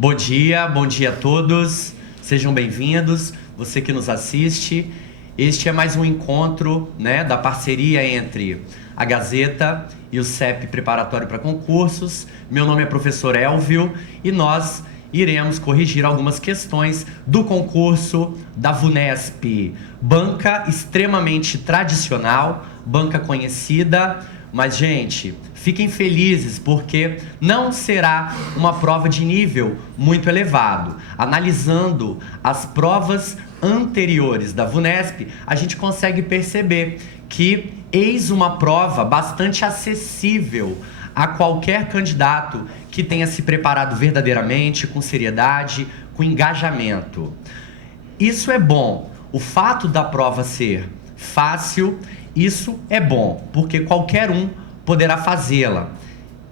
Bom dia a todos, sejam bem-vindos, você que nos assiste. Este é mais um encontro, da parceria entre a Gazeta e o CEP Preparatório para Concursos. Meu nome é professor Elvio e nós iremos corrigir algumas questões do concurso da VUNESP. Banca extremamente tradicional, banca conhecida, mas, gente, fiquem felizes porque não será uma prova de nível muito elevado. Analisando as provas anteriores da VUNESP, a gente consegue perceber que eis uma prova bastante acessível a qualquer candidato que tenha se preparado verdadeiramente, com seriedade, com engajamento. Isso é bom. O fato da prova ser fácil, isso é bom, porque qualquer um poderá fazê-la.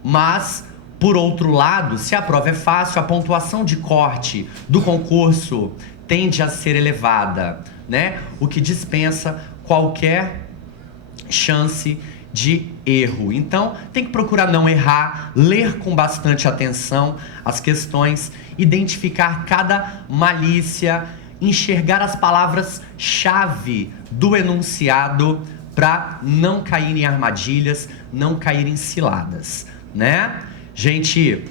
Mas, por outro lado, se a prova é fácil, a pontuação de corte do concurso tende a ser elevada, O que dispensa qualquer chance de erro. Então, tem que procurar não errar, ler com bastante atenção as questões, identificar cada malícia, enxergar as palavras-chave do enunciado para não cair em armadilhas, não cair em ciladas, Gente,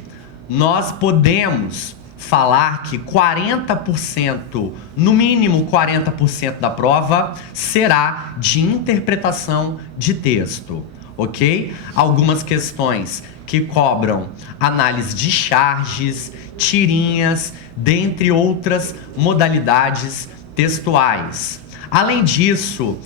nós podemos falar que 40%, no mínimo 40% da prova será de interpretação de texto, ok? Algumas questões que cobram análise de charges, tirinhas, dentre outras modalidades textuais. Além disso,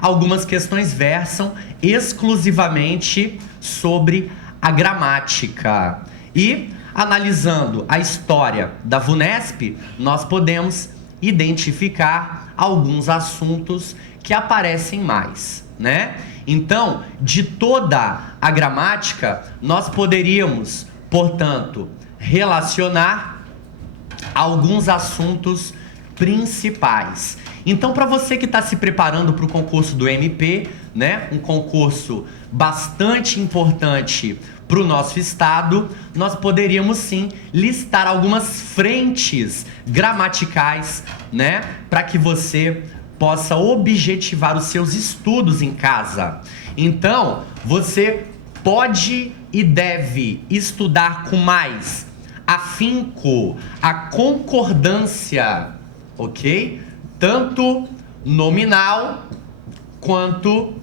algumas questões versam exclusivamente sobre a gramática. E, analisando a história da VUNESP, nós podemos identificar alguns assuntos que aparecem mais, Então, de toda a gramática, nós poderíamos, portanto, relacionar alguns assuntos principais. Então, para você que está se preparando para o concurso do MP, um concurso bastante importante para o nosso estado, nós poderíamos sim listar algumas frentes gramaticais, para que você possa objetivar os seus estudos em casa. Então, você pode e deve estudar com mais afinco a concordância, ok? Tanto nominal quanto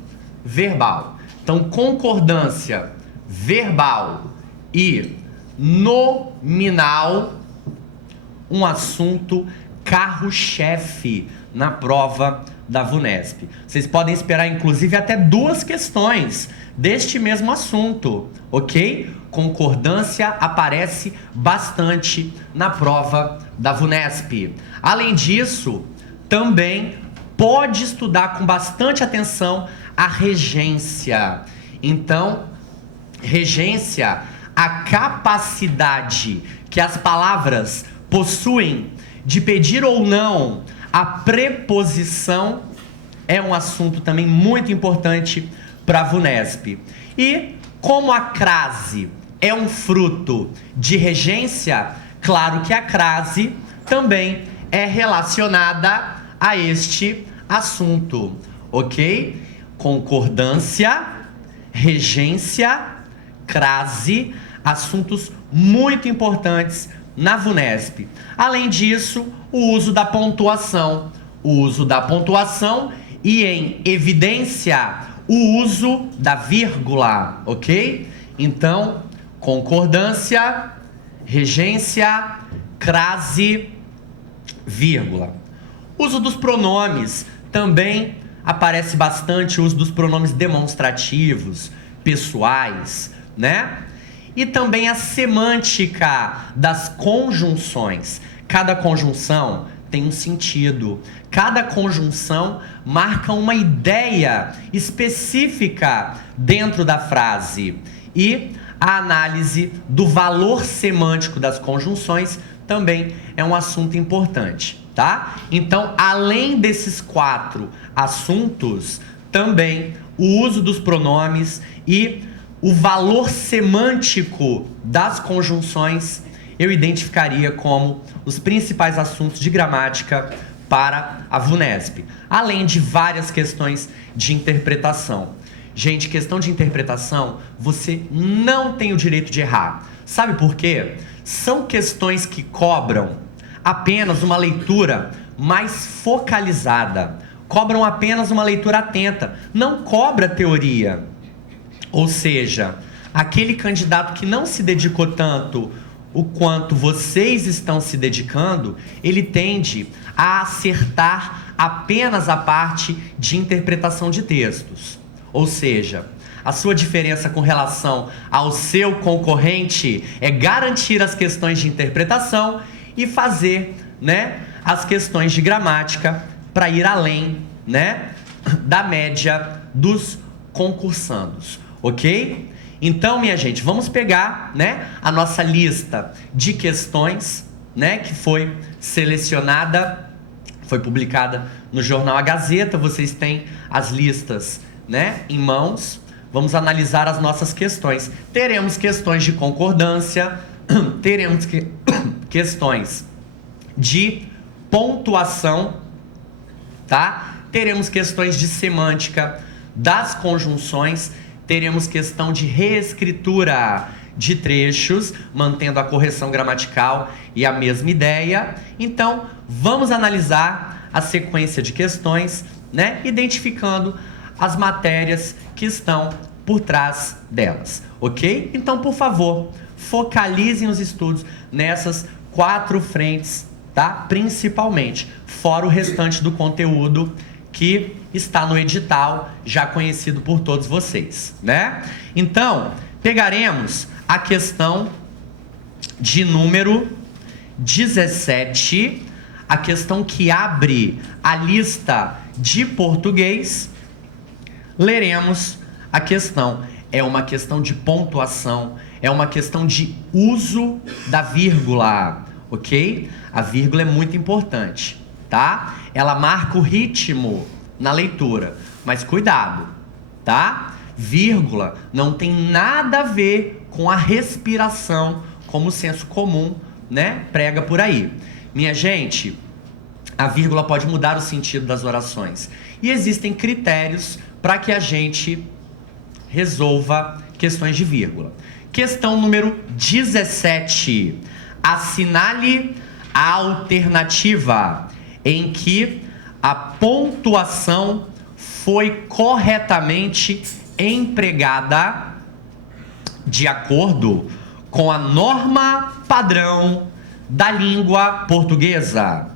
verbal. Então, concordância verbal e nominal, um assunto carro-chefe na prova da VUNESP. Vocês podem esperar, inclusive, até 2 questões deste mesmo assunto, ok? Concordância aparece bastante na prova da VUNESP. Além disso, também pode estudar com bastante atenção a regência. Então, regência, a capacidade que as palavras possuem de pedir ou não a preposição, é um assunto também muito importante para a VUNESP. E como a crase é um fruto de regência, claro que a crase também é relacionada a este assunto, ok? Concordância, regência, crase, assuntos muito importantes na VUNESP. Além disso, o uso da pontuação. O uso da pontuação e, em evidência, o uso da vírgula, ok? Então, concordância, regência, crase, vírgula. Uso dos pronomes. Também aparece bastante o uso dos pronomes demonstrativos, pessoais, E também a semântica das conjunções. Cada conjunção tem um sentido. Cada conjunção marca uma ideia específica dentro da frase. E a análise do valor semântico das conjunções também é um assunto importante, tá? Então, além desses 4 assuntos, também o uso dos pronomes e o valor semântico das conjunções eu identificaria como os principais assuntos de gramática para a VUNESP, além de várias questões de interpretação. Gente, questão de interpretação, você não tem o direito de errar. Sabe por quê? São questões que cobram apenas uma leitura mais focalizada, cobram apenas uma leitura atenta, não cobra teoria. Ou seja, aquele candidato que não se dedicou tanto o quanto vocês estão se dedicando, ele tende a acertar apenas a parte de interpretação de textos. Ou seja, a sua diferença com relação ao seu concorrente é garantir as questões de interpretação e fazer, né, as questões de gramática para ir além, né, da média dos concursandos, ok? Então, minha gente, vamos pegar, né, a nossa lista de questões, né, que foi selecionada, foi publicada no jornal A Gazeta. Vocês têm as listas, né, em mãos. Vamos analisar as nossas questões. Teremos questões de concordância, teremos questões de pontuação, tá? Teremos questões de semântica das conjunções, teremos questão de reescritura de trechos, mantendo a correção gramatical e a mesma ideia. Então, vamos analisar a sequência de questões, né, identificando as matérias que estão por trás delas, ok? Então, por favor, focalizem os estudos nessas 4 frentes, tá? Principalmente, fora o restante do conteúdo que está no edital, já conhecido por todos vocês, né? Então, pegaremos a questão de número 17, a questão que abre a lista de português. Leremos a questão. É uma questão de pontuação, é uma questão de uso da vírgula, ok? A vírgula é muito importante, tá? Ela marca o ritmo na leitura, mas cuidado, tá? Vírgula não tem nada a ver com a respiração, como o senso comum, né, prega por aí. Minha gente, a vírgula pode mudar o sentido das orações. E existem critérios para que a gente resolva questões de vírgula. Questão número 17. Assinale a alternativa em que a pontuação foi corretamente empregada de acordo com a norma padrão da língua portuguesa.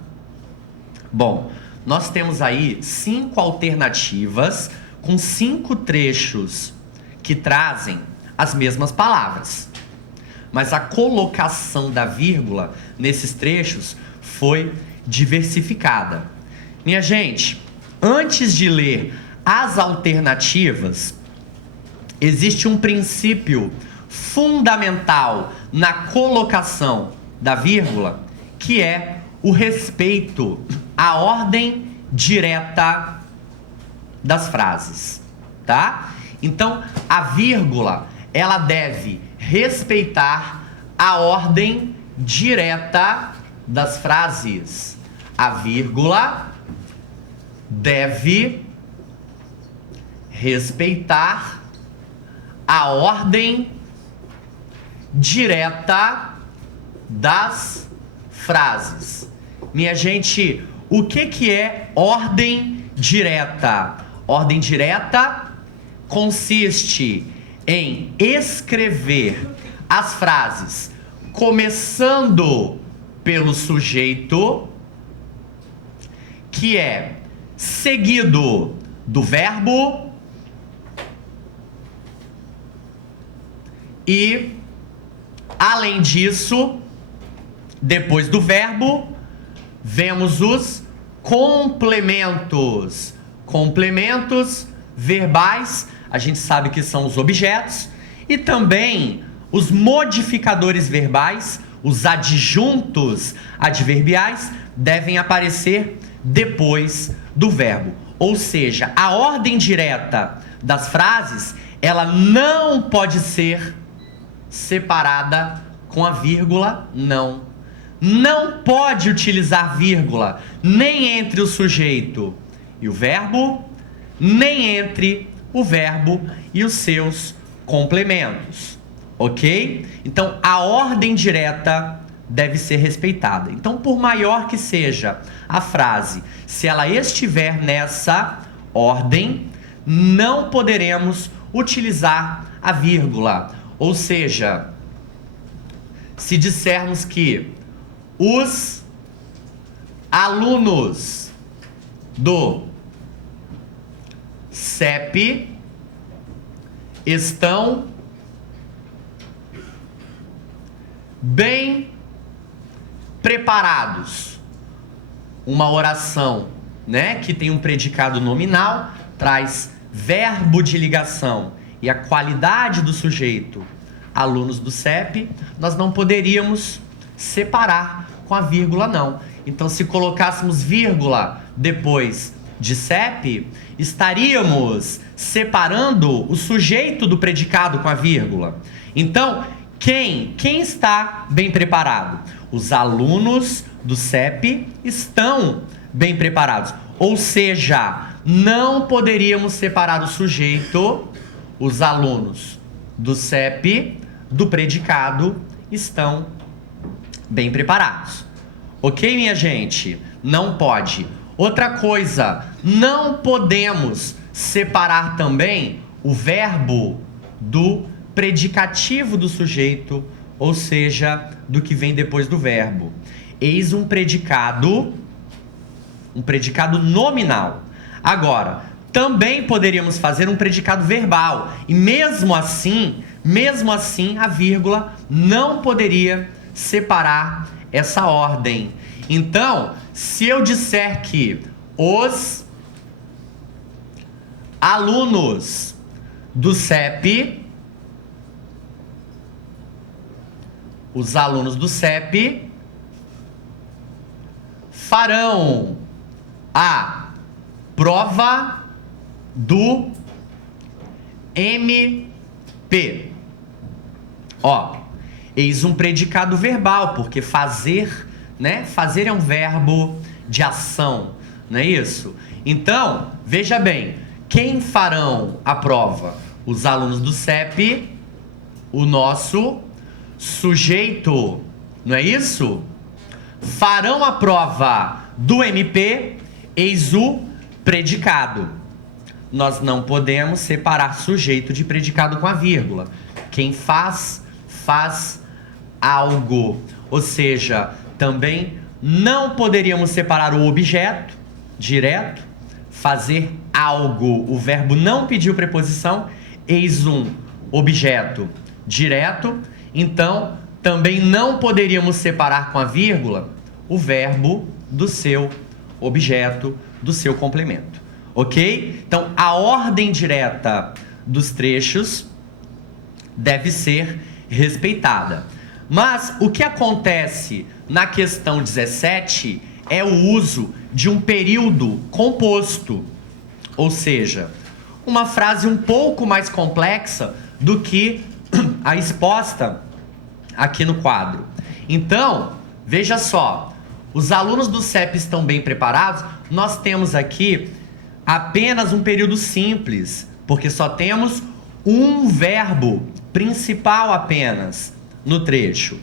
Bom, nós temos aí 5 alternativas com 5 trechos que trazem as mesmas palavras. Mas a colocação da vírgula nesses trechos foi diversificada. Minha gente, antes de ler as alternativas, existe um princípio fundamental na colocação da vírgula, que é o respeito à ordem direta das frases, tá? Então, a vírgula, ela deve respeitar a ordem direta das frases. A vírgula deve respeitar a ordem direta das frases. Minha gente, o que é ordem direta? Ordem direta consiste em escrever as frases começando pelo sujeito, que é seguido do verbo e, além disso, depois do verbo, vemos os complementos. Complementos verbais, a gente sabe que são os objetos, e também os modificadores verbais, os adjuntos adverbiais, devem aparecer depois do verbo. Ou seja, a ordem direta das frases, ela não pode ser separada Com a vírgula, não. Não pode utilizar vírgula nem entre o sujeito e o verbo, nem entre o verbo e os seus complementos, ok? Então, a ordem direta deve ser respeitada. Então, por maior que seja a frase, se ela estiver nessa ordem, não poderemos utilizar a vírgula. Ou seja, se dissermos que os alunos do CEP estão bem preparados. Uma oração, né, que tem um predicado nominal, traz verbo de ligação e a qualidade do sujeito, alunos do CEP, nós não poderíamos separar com a vírgula, não. Então, se colocássemos vírgula depois de CEP, estaríamos separando o sujeito do predicado com a vírgula. Então, quem está bem preparado? Os alunos do CEP estão bem preparados. Ou seja, não poderíamos separar o sujeito, os alunos do CEP, do predicado estão bem preparados. Ok, minha gente? Não pode. Outra coisa, não podemos separar também o verbo do predicativo do sujeito, ou seja, do que vem depois do verbo. Eis um predicado nominal. Agora, também poderíamos fazer um predicado verbal, e mesmo assim, a vírgula não poderia separar essa ordem. Então, se eu disser que os alunos do CEP, farão a prova do MP. Ó, eis um predicado verbal, porque fazer, né? Fazer é um verbo de ação, não é isso? Então, veja bem, quem farão a prova? Os alunos do CEP, o nosso sujeito, não é isso? Farão a prova do MP, eis o predicado. Nós não podemos separar sujeito de predicado com a vírgula. Quem faz algo. Ou seja, também não poderíamos separar o objeto direto, fazer algo. O verbo não pediu preposição, eis um objeto direto. Então, também não poderíamos separar com a vírgula o verbo do seu objeto, do seu complemento. Ok? Então, a ordem direta dos trechos deve ser respeitada. Mas o que acontece na questão 17 é o uso de um período composto, ou seja, uma frase um pouco mais complexa do que a exposta aqui no quadro. Então, veja só, os alunos do CEP estão bem preparados. Nós temos aqui apenas um período simples, porque só temos um verbo principal apenas no trecho.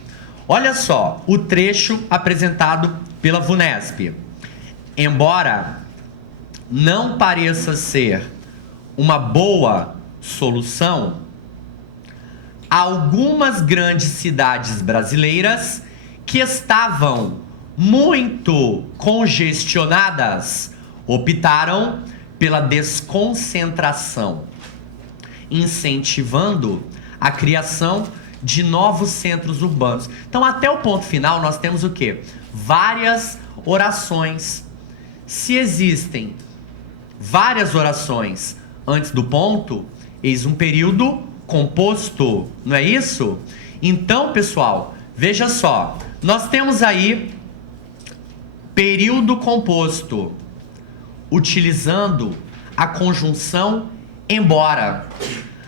Olha só, o trecho apresentado pela VUNESP. Embora não pareça ser uma boa solução, algumas grandes cidades brasileiras que estavam muito congestionadas optaram pela desconcentração, incentivando a criação de novos centros urbanos. Então, até o ponto final, nós temos o quê? Várias orações. Se existem várias orações antes do ponto, eis um período composto, não é isso? Então, pessoal, veja só, nós temos aí período composto, utilizando a conjunção embora.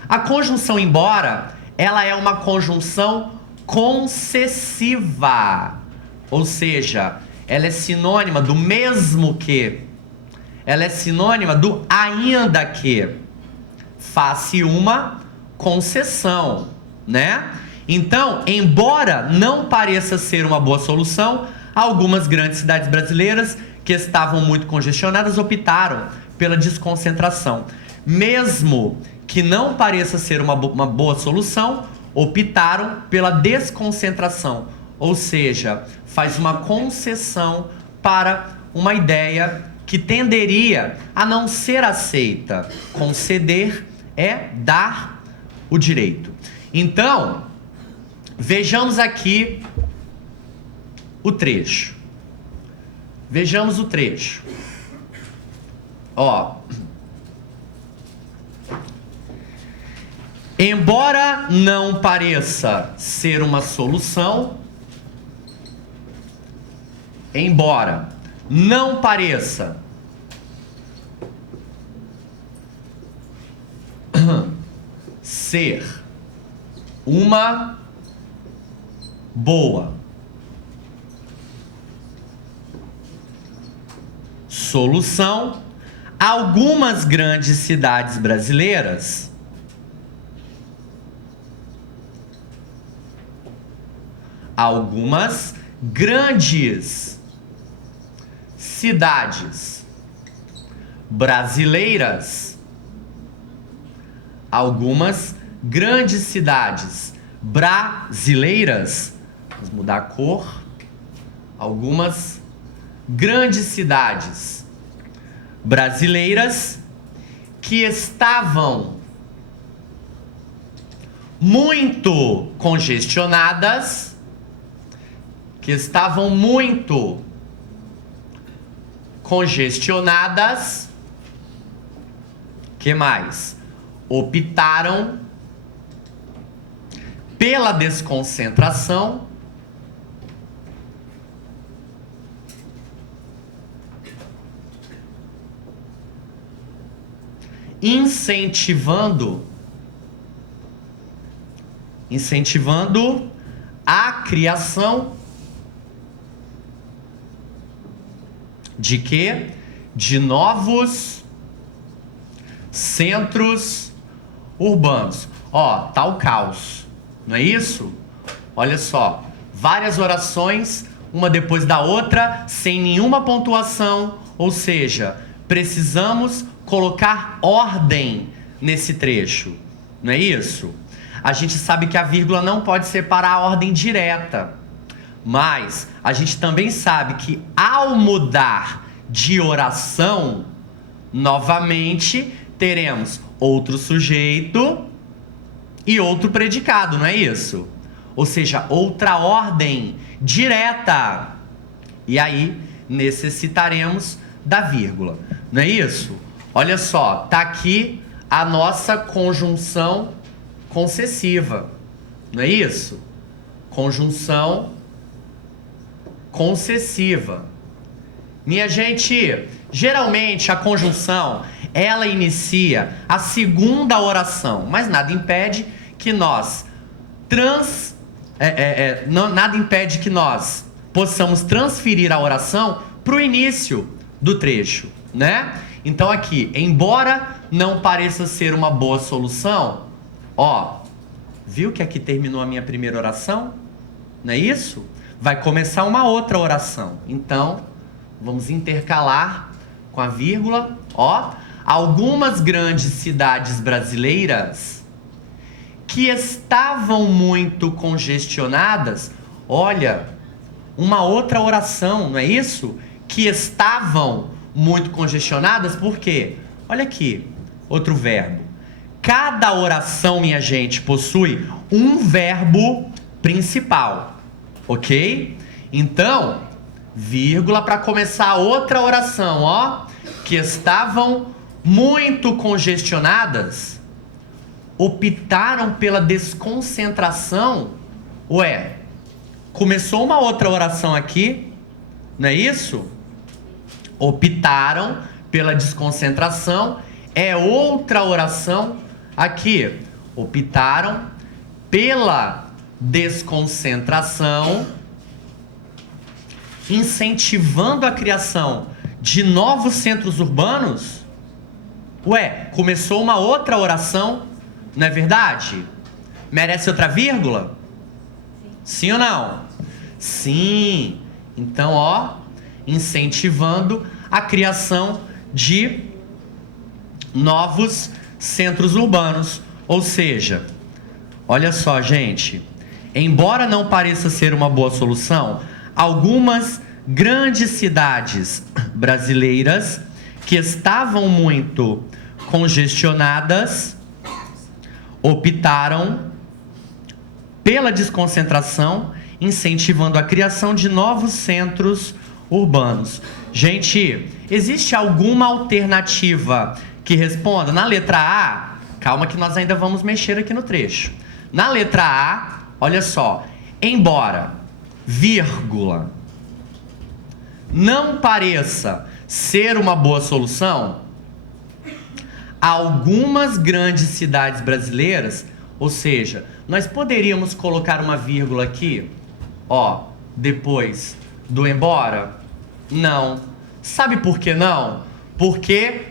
A conjunção embora, ela é uma conjunção concessiva. Ou seja, ela é sinônima do mesmo que. Ela é sinônima do ainda que. Faz-se uma concessão, né? Então, embora não pareça ser uma boa solução, algumas grandes cidades brasileiras que estavam muito congestionadas optaram pela desconcentração. Mesmo que não pareça ser uma boa solução, optaram pela desconcentração. Ou seja, faz uma concessão para uma ideia que tenderia a não ser aceita. Conceder é dar o direito. Então, vejamos aqui o trecho. Vejamos o trecho. Ó. Embora não pareça ser uma solução, embora não pareça ser uma boa solução, algumas grandes cidades brasileiras vamos mudar a cor, algumas grandes cidades brasileiras que estavam muito congestionadas, que mais? Optaram pela desconcentração incentivando a criação de quê? De novos centros urbanos. Ó, tá o caos, não é isso? Olha só, várias orações, uma depois da outra, sem nenhuma pontuação, ou seja, precisamos colocar ordem nesse trecho, não é isso? A gente sabe que a vírgula não pode separar a ordem direta, mas a gente também sabe que ao mudar de oração, novamente teremos outro sujeito e outro predicado, não é isso? Ou seja, outra ordem direta. E aí necessitaremos da vírgula, não é isso? Olha só, tá aqui a nossa conjunção concessiva, não é isso? Conjunção concessiva. Minha gente, geralmente a conjunção, ela inicia a segunda oração, mas nada impede que nós possamos transferir a oração para o início do trecho, né? Então aqui, embora não pareça ser uma boa solução, ó, viu que aqui terminou a minha primeira oração? Não é isso? Vai começar uma outra oração. Então, vamos intercalar com a vírgula, ó. Algumas grandes cidades brasileiras que estavam muito congestionadas, olha, uma outra oração, não é isso? Que estavam muito congestionadas, por quê? Olha aqui, outro verbo. Cada oração, minha gente, possui um verbo principal, ok? Então, vírgula para começar outra oração, ó. Que estavam muito congestionadas, optaram pela desconcentração. Ué, começou uma outra oração aqui, não é isso? Optaram pela desconcentração, é outra oração aqui. Optaram pela desconcentração, incentivando a criação de novos centros urbanos. Ué, começou uma outra oração, não é verdade? Merece outra vírgula? Sim ou não? Sim. Então, ó, incentivando a criação de novos centros urbanos. Ou seja, olha só, gente, embora não pareça ser uma boa solução, algumas grandes cidades brasileiras que estavam muito congestionadas optaram pela desconcentração, incentivando a criação de novos centros urbanos. Gente, existe alguma alternativa que responda? Na letra A, calma que nós ainda vamos mexer aqui no trecho. Na letra A, olha só, embora, vírgula, não pareça ser uma boa solução, algumas grandes cidades brasileiras, ou seja, nós poderíamos colocar uma vírgula aqui, ó, depois do embora? Não. Sabe por que não? Porque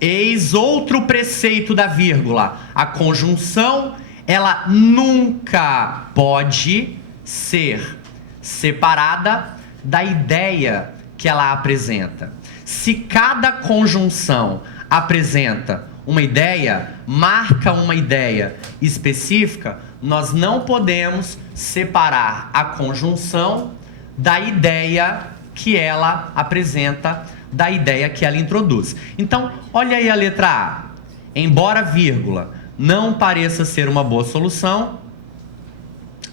eis outro preceito da vírgula. A conjunção, ela nunca pode ser separada da ideia que ela apresenta. Se cada conjunção apresenta uma ideia, marca uma ideia específica, nós não podemos separar a conjunção da ideia que ela apresenta, da ideia que ela introduz. Então, olha aí a letra A. Embora, vírgula, não pareça ser uma boa solução,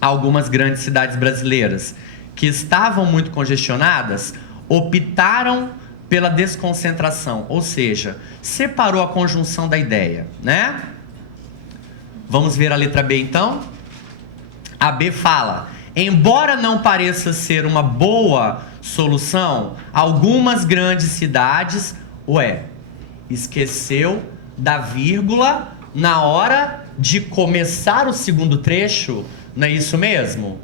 algumas grandes cidades brasileiras que estavam muito congestionadas optaram pela desconcentração, ou seja, separou a conjunção da ideia, né? Vamos ver a letra B então? A B fala: embora não pareça ser uma boa solução, algumas grandes cidades, esqueceu da vírgula na hora de começar o segundo trecho, não é isso mesmo?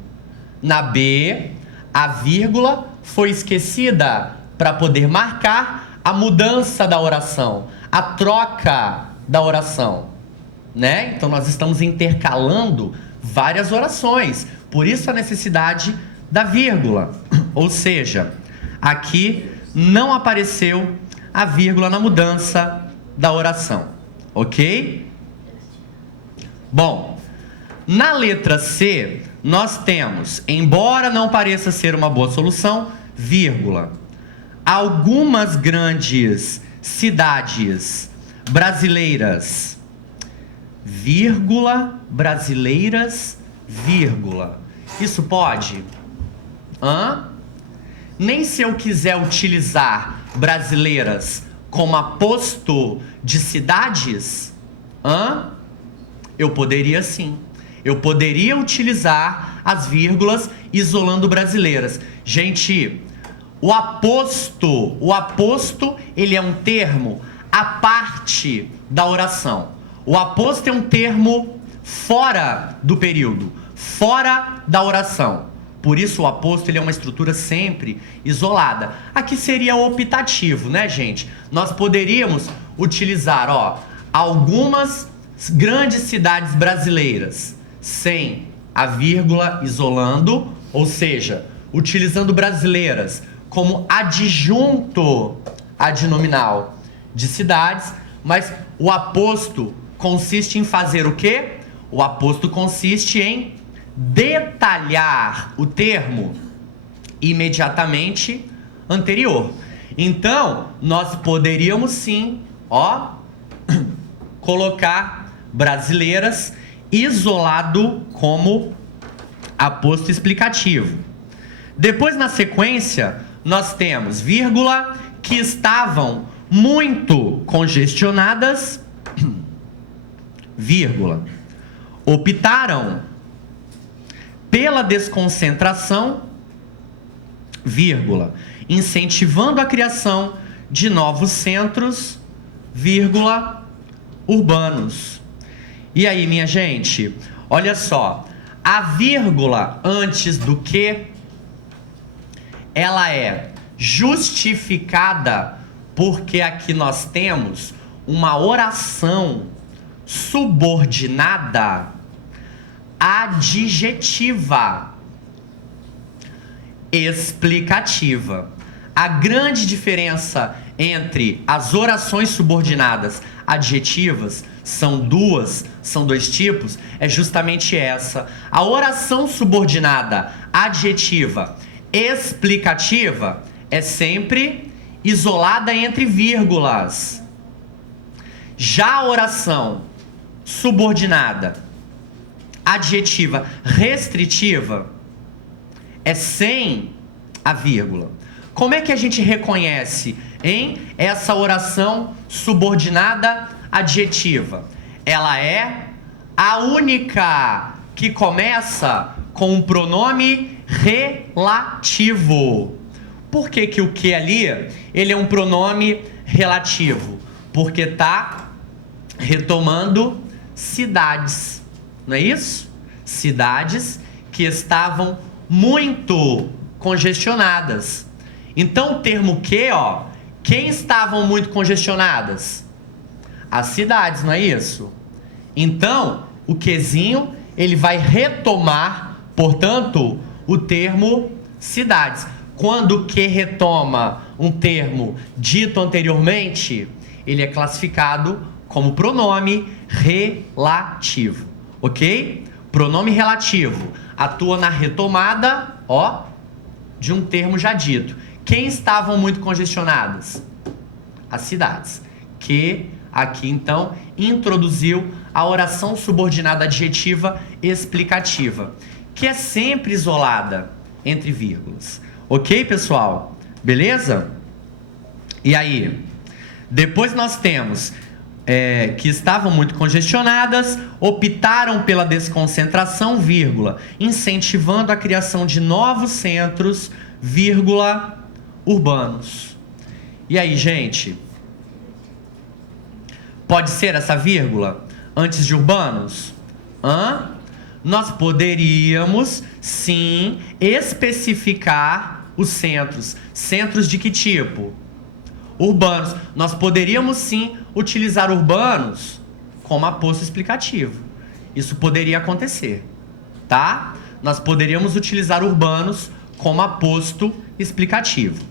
Na B, a vírgula foi esquecida para poder marcar a mudança da oração, a troca da oração, né? Então nós estamos intercalando várias orações, por isso a necessidade da vírgula. Ou seja, aqui não apareceu a vírgula na mudança da oração, ok? Bom, na letra C, nós temos, embora não pareça ser uma boa solução, vírgula, algumas grandes cidades brasileiras, vírgula, brasileiras, vírgula. Isso pode? Nem se eu quiser utilizar brasileiras como aposto de cidades, eu poderia sim. Eu poderia utilizar as vírgulas isolando brasileiras. Gente, o aposto, ele é um termo à parte da oração. O aposto é um termo fora do período, fora da oração. Por isso o aposto, ele é uma estrutura sempre isolada. Aqui seria o optativo, né, gente? Nós poderíamos utilizar, algumas grandes cidades brasileiras sem a vírgula isolando, ou seja, utilizando brasileiras como adjunto adnominal de cidades, mas o aposto consiste em fazer o quê? O aposto consiste em detalhar o termo imediatamente anterior. Então, nós poderíamos sim, colocar brasileiras isolado como aposto explicativo. Depois, na sequência, nós temos vírgula que estavam muito congestionadas, vírgula, optaram pela desconcentração, vírgula, incentivando a criação de novos centros, vírgula, urbanos. E aí, minha gente, olha só, A vírgula antes do que, ela é justificada porque aqui nós temos uma oração subordinada adjetiva explicativa. A grande diferença entre as orações subordinadas adjetivas são dois tipos, é justamente essa. A oração subordinada adjetiva explicativa é sempre isolada entre vírgulas. Já a oração subordinada adjetiva restritiva é sem a vírgula. Como é que a gente reconhece, essa oração subordinada adjetiva? Ela é a única que começa com um pronome relativo. Por que que o que ali, ele é um pronome relativo? Porque tá retomando cidades, não é isso? Cidades que estavam muito congestionadas. Então o termo que, quem estavam muito congestionadas? As cidades, não é isso? Então, o quezinho, ele vai retomar, portanto, o termo cidades. Quando o que retoma um termo dito anteriormente, ele é classificado como pronome relativo, ok? Pronome relativo atua na retomada, de um termo já dito. Quem estavam muito congestionadas? As cidades. Que aqui então introduziu a oração subordinada adjetiva explicativa, que é sempre isolada entre vírgulas. Ok, pessoal? Beleza? E aí? Depois nós temos que estavam muito congestionadas, optaram pela desconcentração, vírgula, incentivando a criação de novos centros, vírgula, urbanos. E aí, gente? Pode ser essa vírgula antes de urbanos? Nós poderíamos, sim, especificar os centros. Centros de que tipo? Urbanos. Nós poderíamos, sim, utilizar urbanos como aposto explicativo. Isso poderia acontecer, tá? Nós poderíamos utilizar urbanos como aposto explicativo.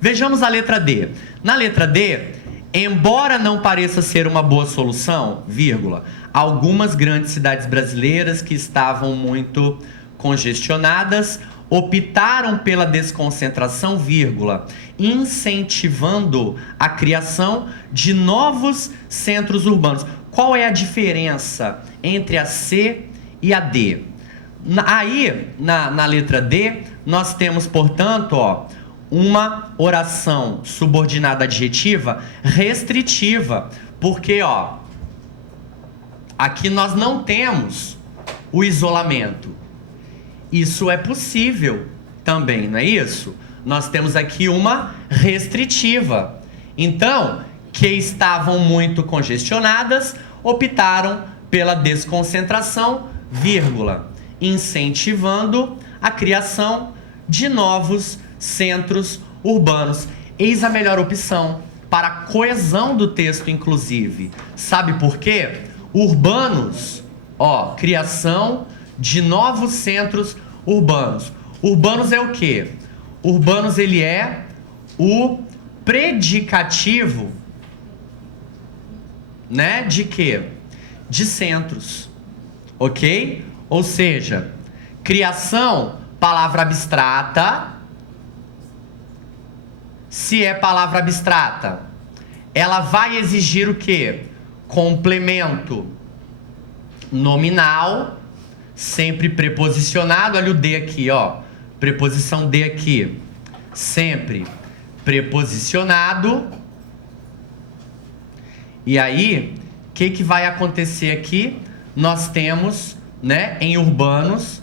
Vejamos a letra D. Na letra D, embora não pareça ser uma boa solução, vírgula, algumas grandes cidades brasileiras que estavam muito congestionadas optaram pela desconcentração, vírgula, incentivando a criação de novos centros urbanos. Qual é a diferença entre a C e a D? Aí, na letra D, nós temos, portanto, uma oração subordinada adjetiva restritiva, porque, aqui nós não temos o isolamento. Isso é possível também, não é isso? Nós temos aqui uma restritiva. Então, que estavam muito congestionadas, optaram pela desconcentração, vírgula, incentivando a criação de novos centros urbanos. Eis a melhor opção para a coesão do texto, inclusive. Sabe por quê? Urbanos, criação de novos centros urbanos. Urbanos é o quê? Urbanos, ele é o predicativo, né? De quê? De centros, ok? Ou seja, criação, palavra abstrata. Se é palavra abstrata, ela vai exigir o quê? Complemento nominal, sempre preposicionado. Olha o D aqui, preposição D aqui, sempre preposicionado. E aí, o que vai acontecer aqui? Nós temos, né, em urbanos,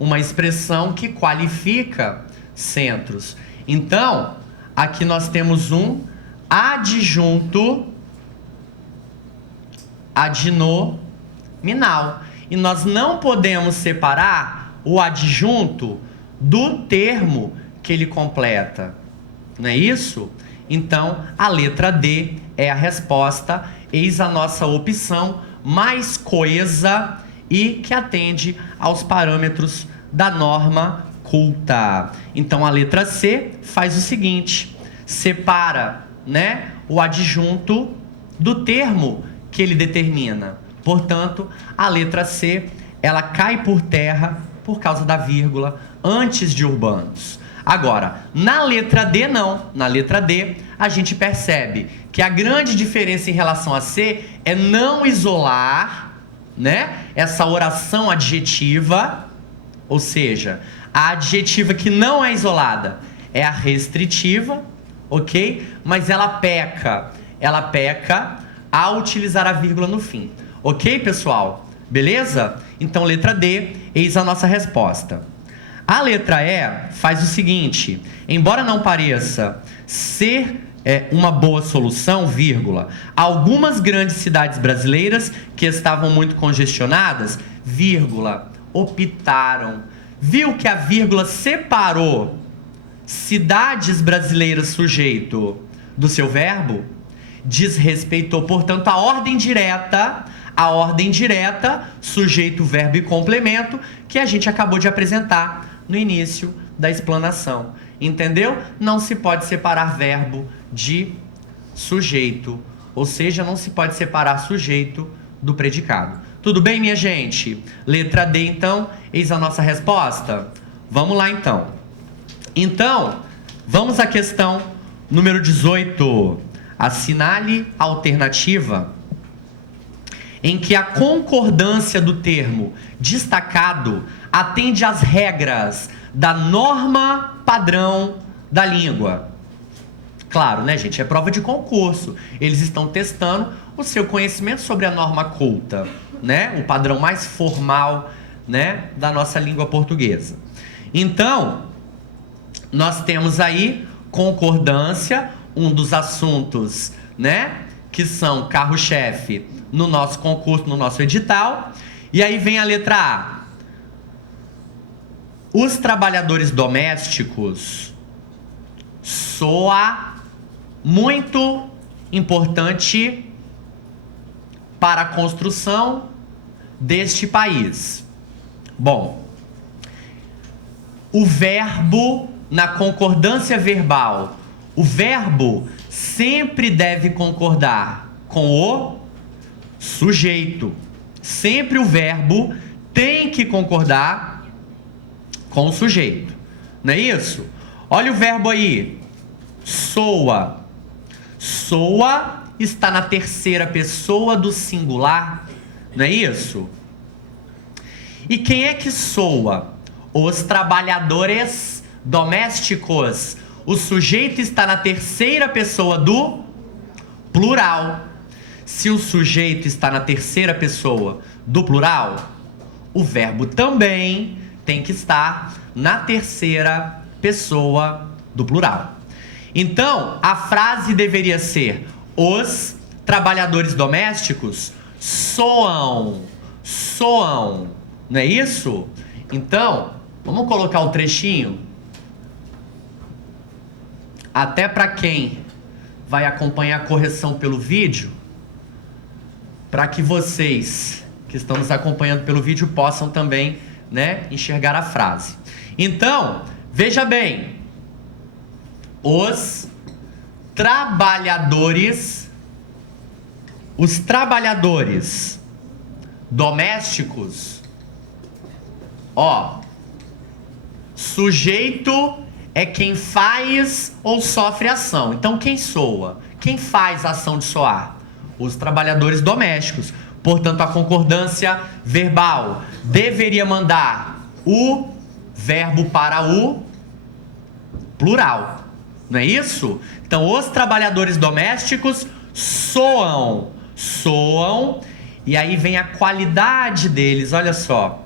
uma expressão que qualifica centros. Então, aqui nós temos um adjunto adnominal. E nós não podemos separar o adjunto do termo que ele completa. Não é isso? Então, a letra D é a resposta. Eis a nossa opção mais coesa e que atende aos parâmetros da norma culta. Então, a letra C faz o seguinte: separa, né, o adjunto do termo que ele determina. Portanto, a letra C, ela cai por terra por causa da vírgula antes de urbanos. Agora, na letra D não. Na letra D, a gente percebe que a grande diferença em relação a C é não isolar, né, essa oração adjetiva, ou seja, a adjetiva que não é isolada é a restritiva, ok? Mas ela peca ao utilizar a vírgula no fim. Ok, pessoal? Beleza? Então, letra D, eis a nossa resposta. A letra E faz o seguinte: embora não pareça ser uma boa solução, vírgula, algumas grandes cidades brasileiras que estavam muito congestionadas, vírgula, optaram. Viu que a vírgula separou cidades brasileiras sujeito do seu verbo? Desrespeitou, portanto, a ordem direta, sujeito, verbo e complemento, que a gente acabou de apresentar no início da explanação. Entendeu? Não se pode separar verbo de sujeito, ou seja, não se pode separar sujeito do predicado. Tudo bem, minha gente? Letra D, então, eis a nossa resposta? Vamos lá, então. Então, vamos à questão número 18. Assinale a alternativa em que a concordância do termo destacado atende às regras da norma padrão da língua. Claro, né, gente? É prova de concurso. Eles estão testando o seu conhecimento sobre a norma culta, né? O padrão mais formal, né, da nossa língua portuguesa. Então, nós temos aí concordância, um dos assuntos, né, que são carro-chefe no nosso concurso, no nosso edital. E aí vem a letra A. Os trabalhadores domésticos soa muito importante para a construção deste país. Bom, o verbo na concordância verbal, o verbo sempre deve concordar com o sujeito. Sempre o verbo tem que concordar com o sujeito. Não é isso? Olha o verbo aí. Soa. Soa está na terceira pessoa do singular. Não é isso? E quem é que soa? Os trabalhadores domésticos. O sujeito está na terceira pessoa do plural. Se o sujeito está na terceira pessoa do plural, o verbo também tem que estar na terceira pessoa do plural. Então, a frase deveria ser: os trabalhadores domésticos soam. Soam. Não é isso? Então, vamos colocar o trechinho. Até para quem vai acompanhar a correção pelo vídeo, para que vocês que estão nos acompanhando pelo vídeo possam também, né, enxergar a frase. Então, veja bem. Os trabalhadores domésticos, ó, sujeito é quem faz ou sofre ação. Então, quem soa? Quem faz a ação de soar? Os trabalhadores domésticos. Portanto, a concordância verbal deveria mandar o verbo para o plural. Não é isso? Então, os trabalhadores domésticos soam. Soam. E aí vem a qualidade deles. Olha só.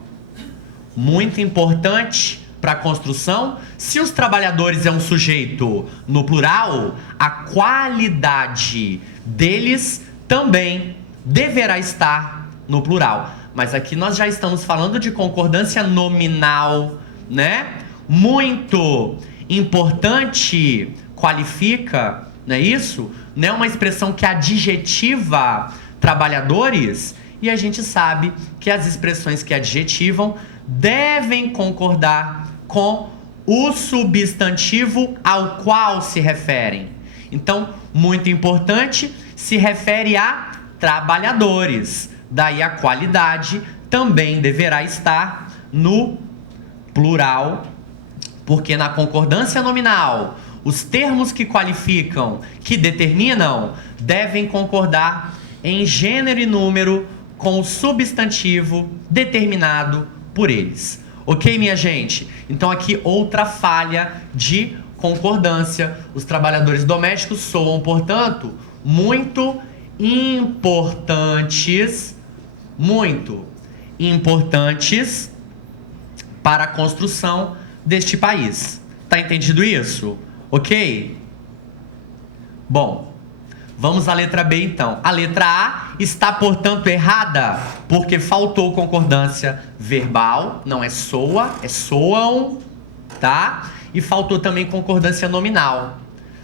Muito importante para a construção. Se os trabalhadores é um sujeito no plural, a qualidade deles também deverá estar no plural. Mas aqui nós já estamos falando de concordância nominal, né? Muito importante qualifica, não é isso? Não é uma expressão que adjetiva trabalhadores, e a gente sabe que as expressões que adjetivam devem concordar com o substantivo ao qual se referem. Então, muito importante, se refere a trabalhadores. Daí a qualidade também deverá estar no plural, porque na concordância nominal, os termos que qualificam, que determinam, devem concordar em gênero e número com o substantivo determinado por eles. Ok, minha gente? Então aqui outra falha de concordância. Os trabalhadores domésticos soam, portanto, muito importantes para a construção deste país. Tá entendido isso? Ok? Bom, vamos à letra B então. A letra A está, portanto, errada, porque faltou concordância verbal, não é soa, é soam, tá? E faltou também concordância nominal.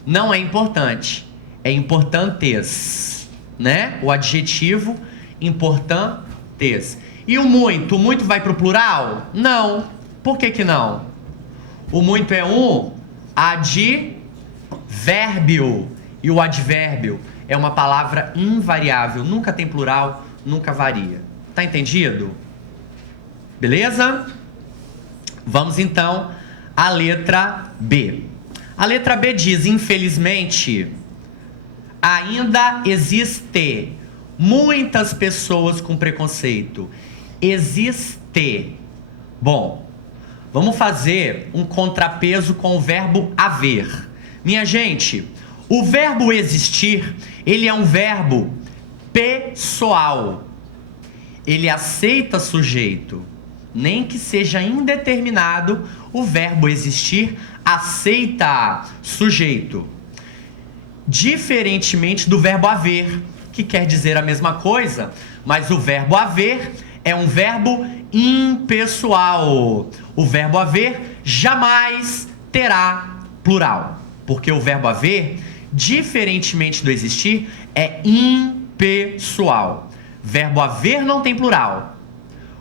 Não é importante, é importantes, né? O adjetivo importantes. E o muito vai para o plural? Não. Por que que não? O muito é um advérbio. E o advérbio é uma palavra invariável. Nunca tem plural, nunca varia. Tá entendido? Beleza? Vamos então à letra B. A letra B diz, infelizmente, ainda existe muitas pessoas com preconceito. Existe. Bom, vamos fazer um contrapeso com o verbo haver. Minha gente, o verbo existir, ele é um verbo pessoal. Ele aceita sujeito. Nem que seja indeterminado, o verbo existir aceita sujeito. Diferentemente do verbo haver, que quer dizer a mesma coisa, mas o verbo haver é um verbo impessoal. O verbo haver jamais terá plural, porque o verbo haver, diferentemente do existir, é impessoal. Verbo haver não tem plural.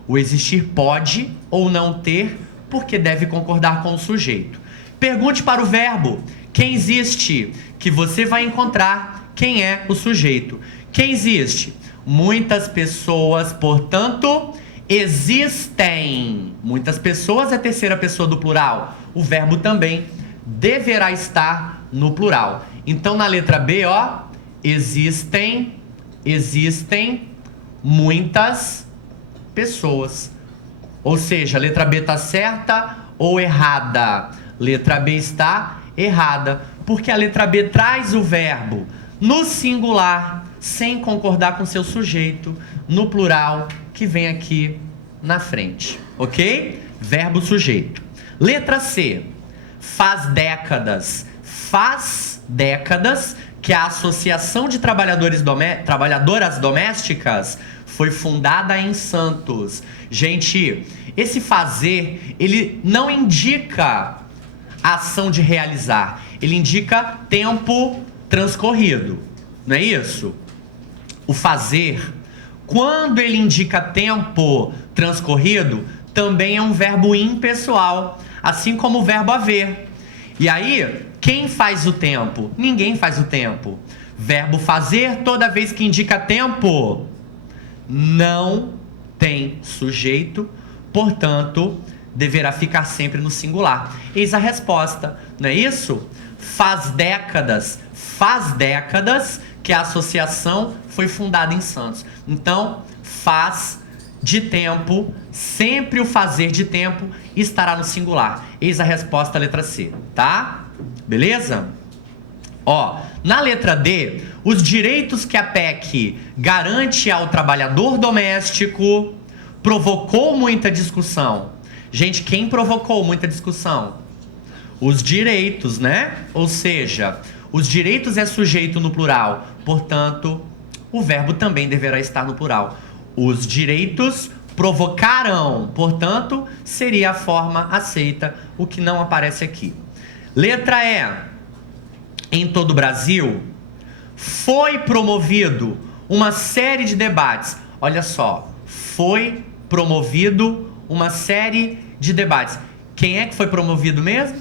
O existir pode ou não ter, porque deve concordar com o sujeito. Pergunte para o verbo quem existe, que você vai encontrar quem é o sujeito. Quem existe? Muitas pessoas, portanto, existem. Muitas pessoas é a terceira pessoa do plural. O verbo também deverá estar no plural. Então, na letra B, ó, existem muitas pessoas. Ou seja, a letra B está certa ou errada? Letra B está errada, porque a letra B traz o verbo no singular, sem concordar com seu sujeito, no plural, que vem aqui na frente, ok? Verbo sujeito. Letra C, faz décadas que a Associação de Trabalhadoras Domésticas foi fundada em Santos. Gente, esse fazer, ele não indica a ação de realizar, ele indica tempo transcorrido, não é isso? O fazer, quando ele indica tempo transcorrido, também é um verbo impessoal, assim como o verbo haver. E aí, quem faz o tempo? Ninguém faz o tempo. Verbo fazer, toda vez que indica tempo, não tem sujeito, portanto, deverá ficar sempre no singular. Eis a resposta, não é isso? Faz décadas que a associação foi fundada em Santos. Então, faz de tempo, sempre o fazer de tempo estará no singular. Eis a resposta, letra C, tá? Beleza? Ó, na letra D, os direitos que a PEC garante ao trabalhador doméstico provocou muita discussão. Gente, quem provocou muita discussão? Os direitos, né? Ou seja, os direitos é sujeito no plural, portanto, o verbo também deverá estar no plural. Os direitos provocaram. Portanto, seria a forma aceita, o que não aparece aqui. Letra E. Em todo o Brasil, foi promovido uma série de debates. Olha só, foi promovido uma série de debates. Quem é que foi promovido mesmo?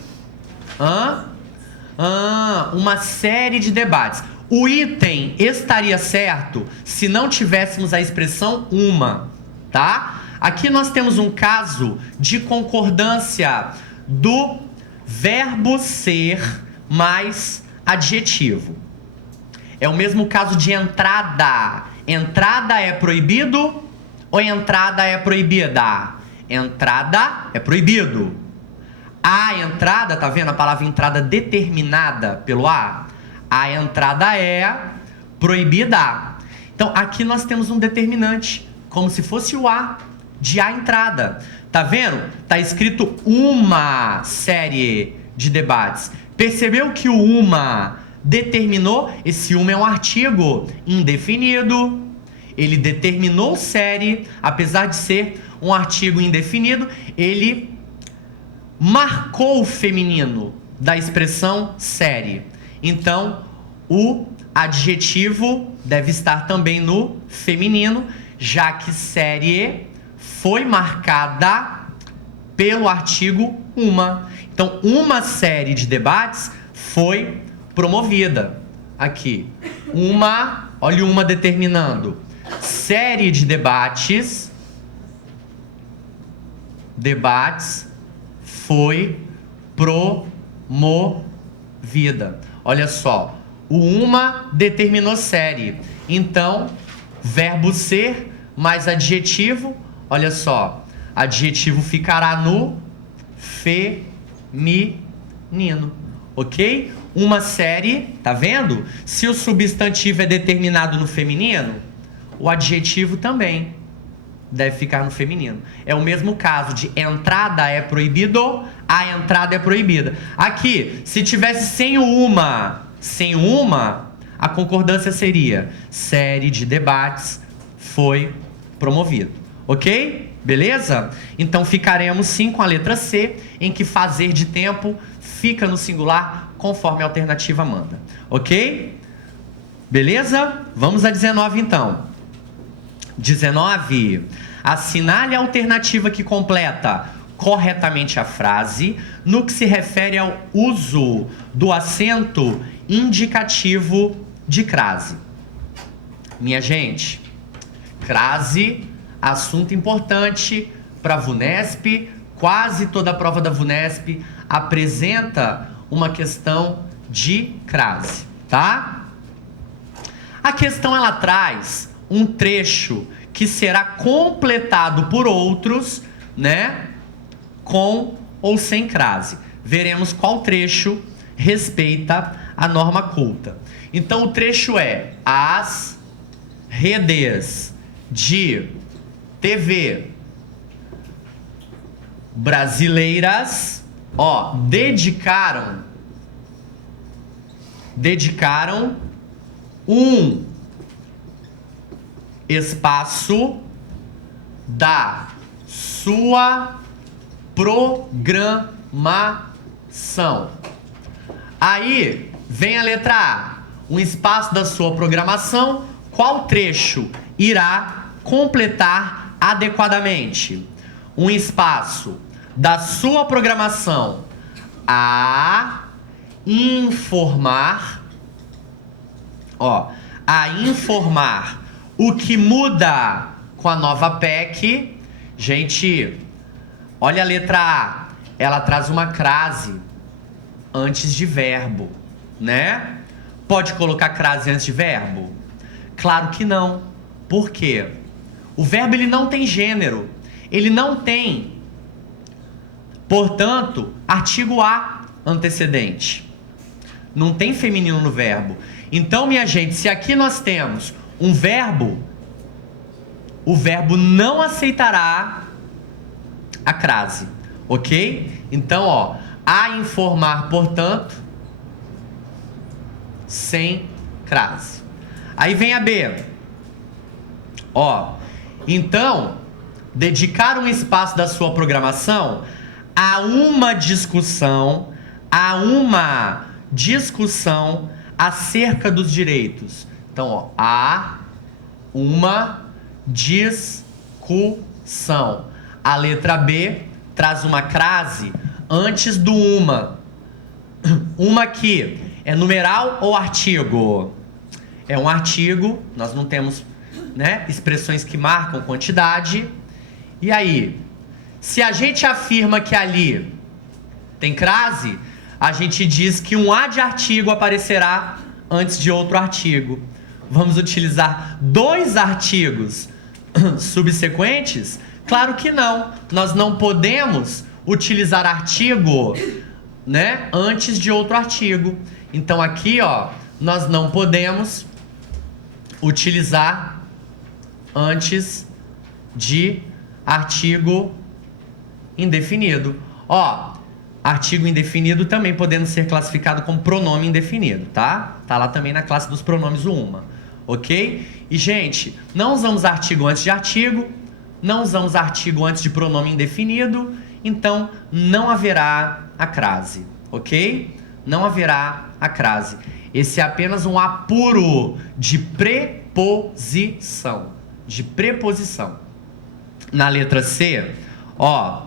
Uma série de debates. O item estaria certo se não tivéssemos a expressão uma, tá? Aqui nós temos um caso de concordância do verbo ser mais adjetivo. É o mesmo caso de entrada. Entrada é proibido ou entrada é proibida? Entrada é proibido. A entrada, tá vendo a palavra entrada determinada pelo A? A entrada é proibida. Então aqui nós temos um determinante, como se fosse o A de a entrada. Tá vendo? Tá escrito uma série de debates. Percebeu que o uma determinou? Esse uma é um artigo indefinido. Ele determinou série, apesar de ser um artigo indefinido, ele marcou o feminino da expressão série. Então, o adjetivo deve estar também no feminino, já que série foi marcada pelo artigo uma. Então, uma série de debates foi promovida. Aqui, olha uma determinando. Série de debates foi promovida. Olha só, o uma determinou série. Então, verbo ser mais adjetivo, olha só, adjetivo ficará no feminino, ok? Uma série, tá vendo? Se o substantivo é determinado no feminino, o adjetivo também deve ficar no feminino. É o mesmo caso de entrada é proibido, a entrada é proibida. Aqui, se tivesse sem o uma, a concordância seria série de debates foi promovido. Ok? Beleza? Então ficaremos sim com a letra C, em que fazer de tempo fica no singular conforme a alternativa manda. Ok? Beleza? Vamos a 19 então. 19. Assinale a alternativa que completa corretamente a frase no que se refere ao uso do acento indicativo de crase. Minha gente, crase, assunto importante para a VUNESP. Quase toda a prova da VUNESP apresenta uma questão de crase, tá? A questão ela traz um trecho que será completado por outros, né, com ou sem crase. Veremos qual trecho respeita a norma culta. Então o trecho é: as redes de TV brasileiras, dedicaram um espaço da sua programação. Aí vem a letra A. Um espaço da sua programação. Qual trecho irá completar adequadamente? Um espaço da sua programação a informar, o que muda com a nova PEC. Gente, olha a letra A, ela traz uma crase antes de verbo, né? Pode colocar crase antes de verbo? Claro que não. Por quê? O verbo ele não tem gênero, ele não tem, portanto, artigo A antecedente. Não tem feminino no verbo. Então, minha gente, se aqui nós temos um verbo, o verbo não aceitará a crase, ok? Então, a informar, portanto, sem crase. Aí vem a B. Então, dedicar um espaço da sua programação a uma discussão acerca dos direitos. Então, ó, a uma discussão. A letra B traz uma crase antes do uma. Uma aqui é numeral ou artigo? É um artigo, nós não temos, né, expressões que marcam quantidade. E aí, se a gente afirma que ali tem crase, a gente diz que um A de artigo aparecerá antes de outro artigo. Vamos utilizar dois artigos subsequentes? Claro que não. Nós não podemos utilizar artigo, né, antes de outro artigo. Então aqui, ó, nós não podemos utilizar antes de artigo indefinido. Ó, artigo indefinido também podendo ser classificado como pronome indefinido, tá? Tá lá também na classe dos pronomes o uma, ok? E, gente, não usamos artigo antes de artigo, não usamos artigo antes de pronome indefinido, então não haverá a crase, ok? Não haverá a crase. Esse é apenas um apuro de preposição. De preposição. Na letra C, ó,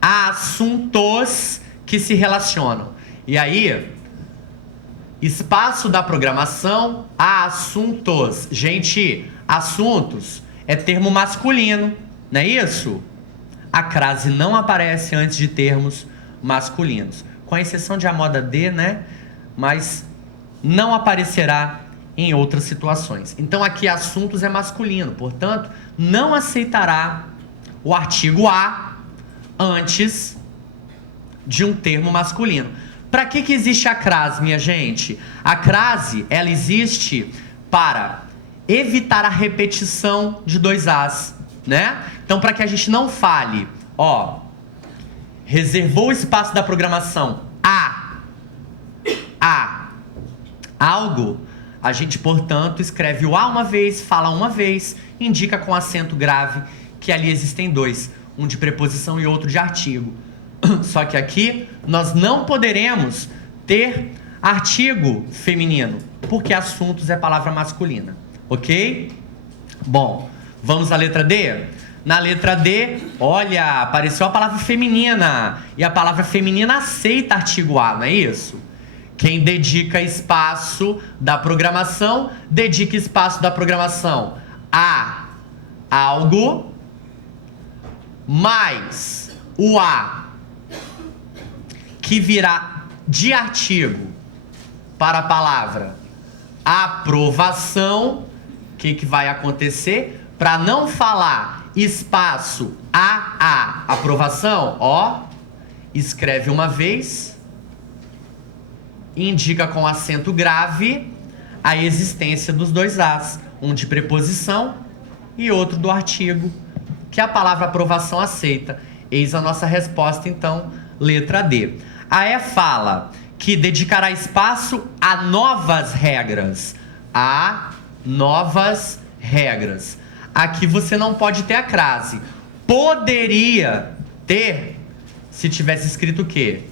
há assuntos que se relacionam. E aí, espaço da programação, há assuntos. Gente, assuntos é termo masculino, não é isso? A crase não aparece antes de termos masculinos. Com exceção de a moda D, né? Mas não aparecerá em outras situações. Então aqui assuntos é masculino, portanto, não aceitará o artigo a antes de um termo masculino. Para que existe a crase, minha gente? A crase, ela existe para evitar a repetição de dois as, né? Então, para que a gente não fale, ó, reservou o espaço da programação a algo, a gente, portanto, escreve o a uma vez, fala uma vez, indica com acento grave que ali existem dois, um de preposição e outro de artigo. Só que aqui nós não poderemos ter artigo feminino, porque assuntos é palavra masculina, ok? Bom, vamos à letra D? Na letra D, olha, apareceu a palavra feminina, e a palavra feminina aceita artigo a, não é isso? Quem dedica espaço da programação, dedica espaço da programação a algo, mais o a, que virá de artigo para a palavra aprovação. O que vai acontecer? Para não falar espaço a aprovação, ó, escreve uma vez, indica com acento grave a existência dos dois as, um de preposição e outro do artigo, que a palavra aprovação aceita. Eis a nossa resposta, então, letra D. A E fala que dedicará espaço a novas regras. A novas regras. Aqui você não pode ter a crase. Poderia ter, se tivesse escrito o quê?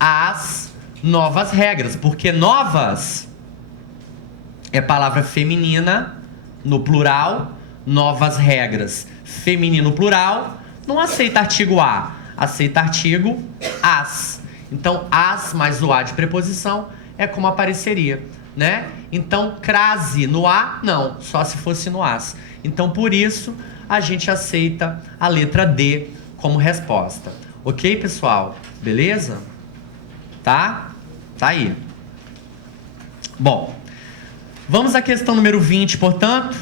As novas regras, porque novas é palavra feminina no plural, novas regras feminino plural, não aceita artigo a, aceita artigo as. Então as mais o a de preposição é como apareceria, né? Então crase no a, não, só se fosse no as. Então por isso a gente aceita a letra D como resposta. Ok, pessoal? Beleza? Tá? Tá aí. Bom, vamos à questão número 20, portanto.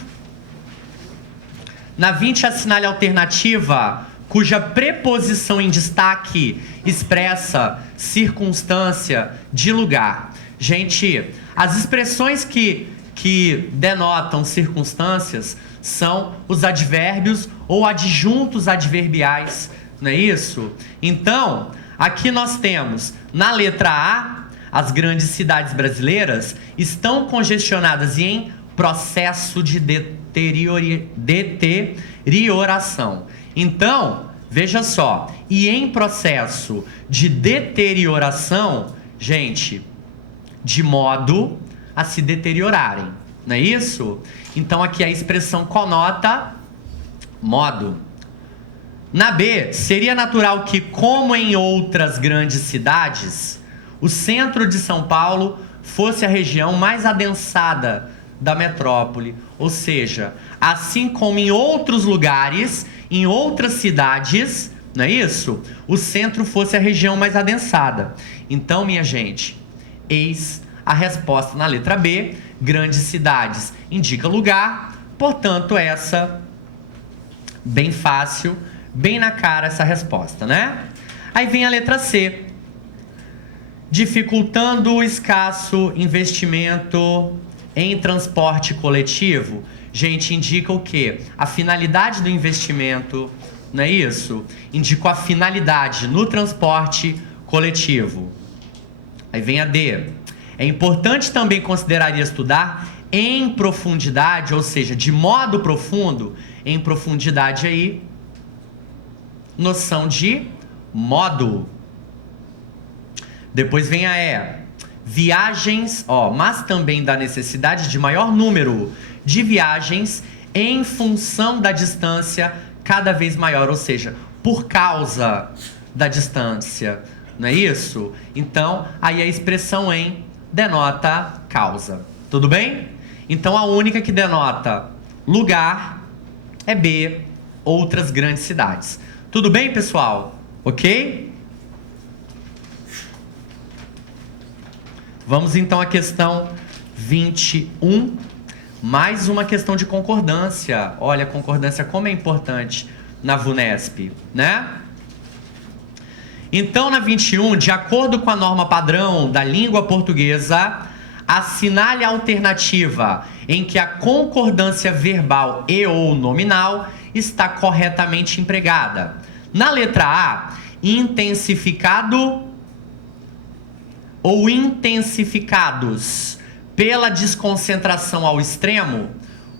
Na 20, assinale a alternativa cuja preposição em destaque expressa circunstância de lugar. Gente, as expressões que denotam circunstâncias são os advérbios ou adjuntos adverbiais, não é isso? Então, aqui nós temos, na letra A, as grandes cidades brasileiras estão congestionadas e em processo de deterioração. Então, veja só, e em processo de deterioração, gente, de modo a se deteriorarem, não é isso? Então aqui a expressão conota modo. Na B, seria natural que, como em outras grandes cidades, o centro de São Paulo fosse a região mais adensada da metrópole, ou seja, assim como em outros lugares, em outras cidades, não é isso? O centro fosse a região mais adensada. Então, minha gente, eis a resposta na letra B. Grandes cidades indica lugar, portanto, essa, bem fácil, bem na cara essa resposta, né? Aí vem a letra C. Dificultando o escasso investimento em transporte coletivo. Gente, indica o quê? A finalidade do investimento, não é isso? Indica a finalidade no transporte coletivo. Aí vem a D. É importante também considerar e estudar em profundidade, ou seja, de modo profundo, em profundidade aí, noção de modo. Depois vem a E. Viagens, mas também da necessidade de maior número de viagens em função da distância cada vez maior, ou seja, por causa da distância, não é isso? Então, aí a expressão em denota causa, tudo bem? Então, a única que denota lugar é B, outras grandes cidades. Tudo bem, pessoal? Ok? Vamos então à questão 21. Mais uma questão de concordância. Olha, concordância como é importante na VUNESP, né? Então, na 21, de acordo com a norma padrão da língua portuguesa, assinale a alternativa em que a concordância verbal e ou nominal está corretamente empregada. Na letra A, intensificado ou intensificados pela desconcentração ao extremo,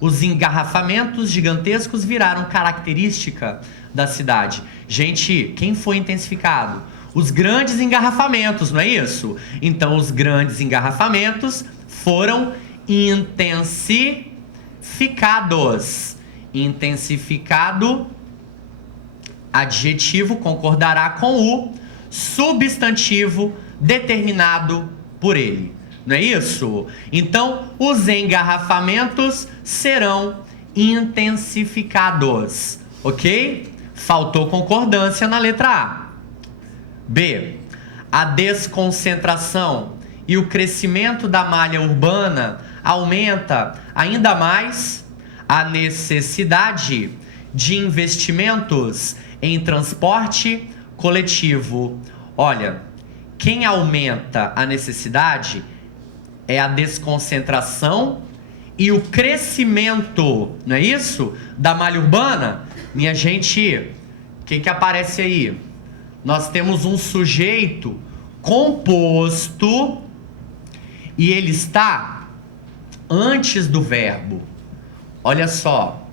os engarrafamentos gigantescos viraram característica da cidade. Gente, quem foi intensificado? Os grandes engarrafamentos, não é isso? Então, os grandes engarrafamentos foram intensificados. Intensificado, adjetivo, concordará com o substantivo determinado por ele. Não é isso? Então, os engarrafamentos serão intensificados. Ok? Faltou concordância na letra A. B. A desconcentração e o crescimento da malha urbana aumenta ainda mais a necessidade de investimentos em transporte coletivo. Olha, quem aumenta a necessidade é a desconcentração e o crescimento, não é isso? Da malha urbana. Minha gente, o que aparece aí? Nós temos um sujeito composto e ele está antes do verbo. Olha só,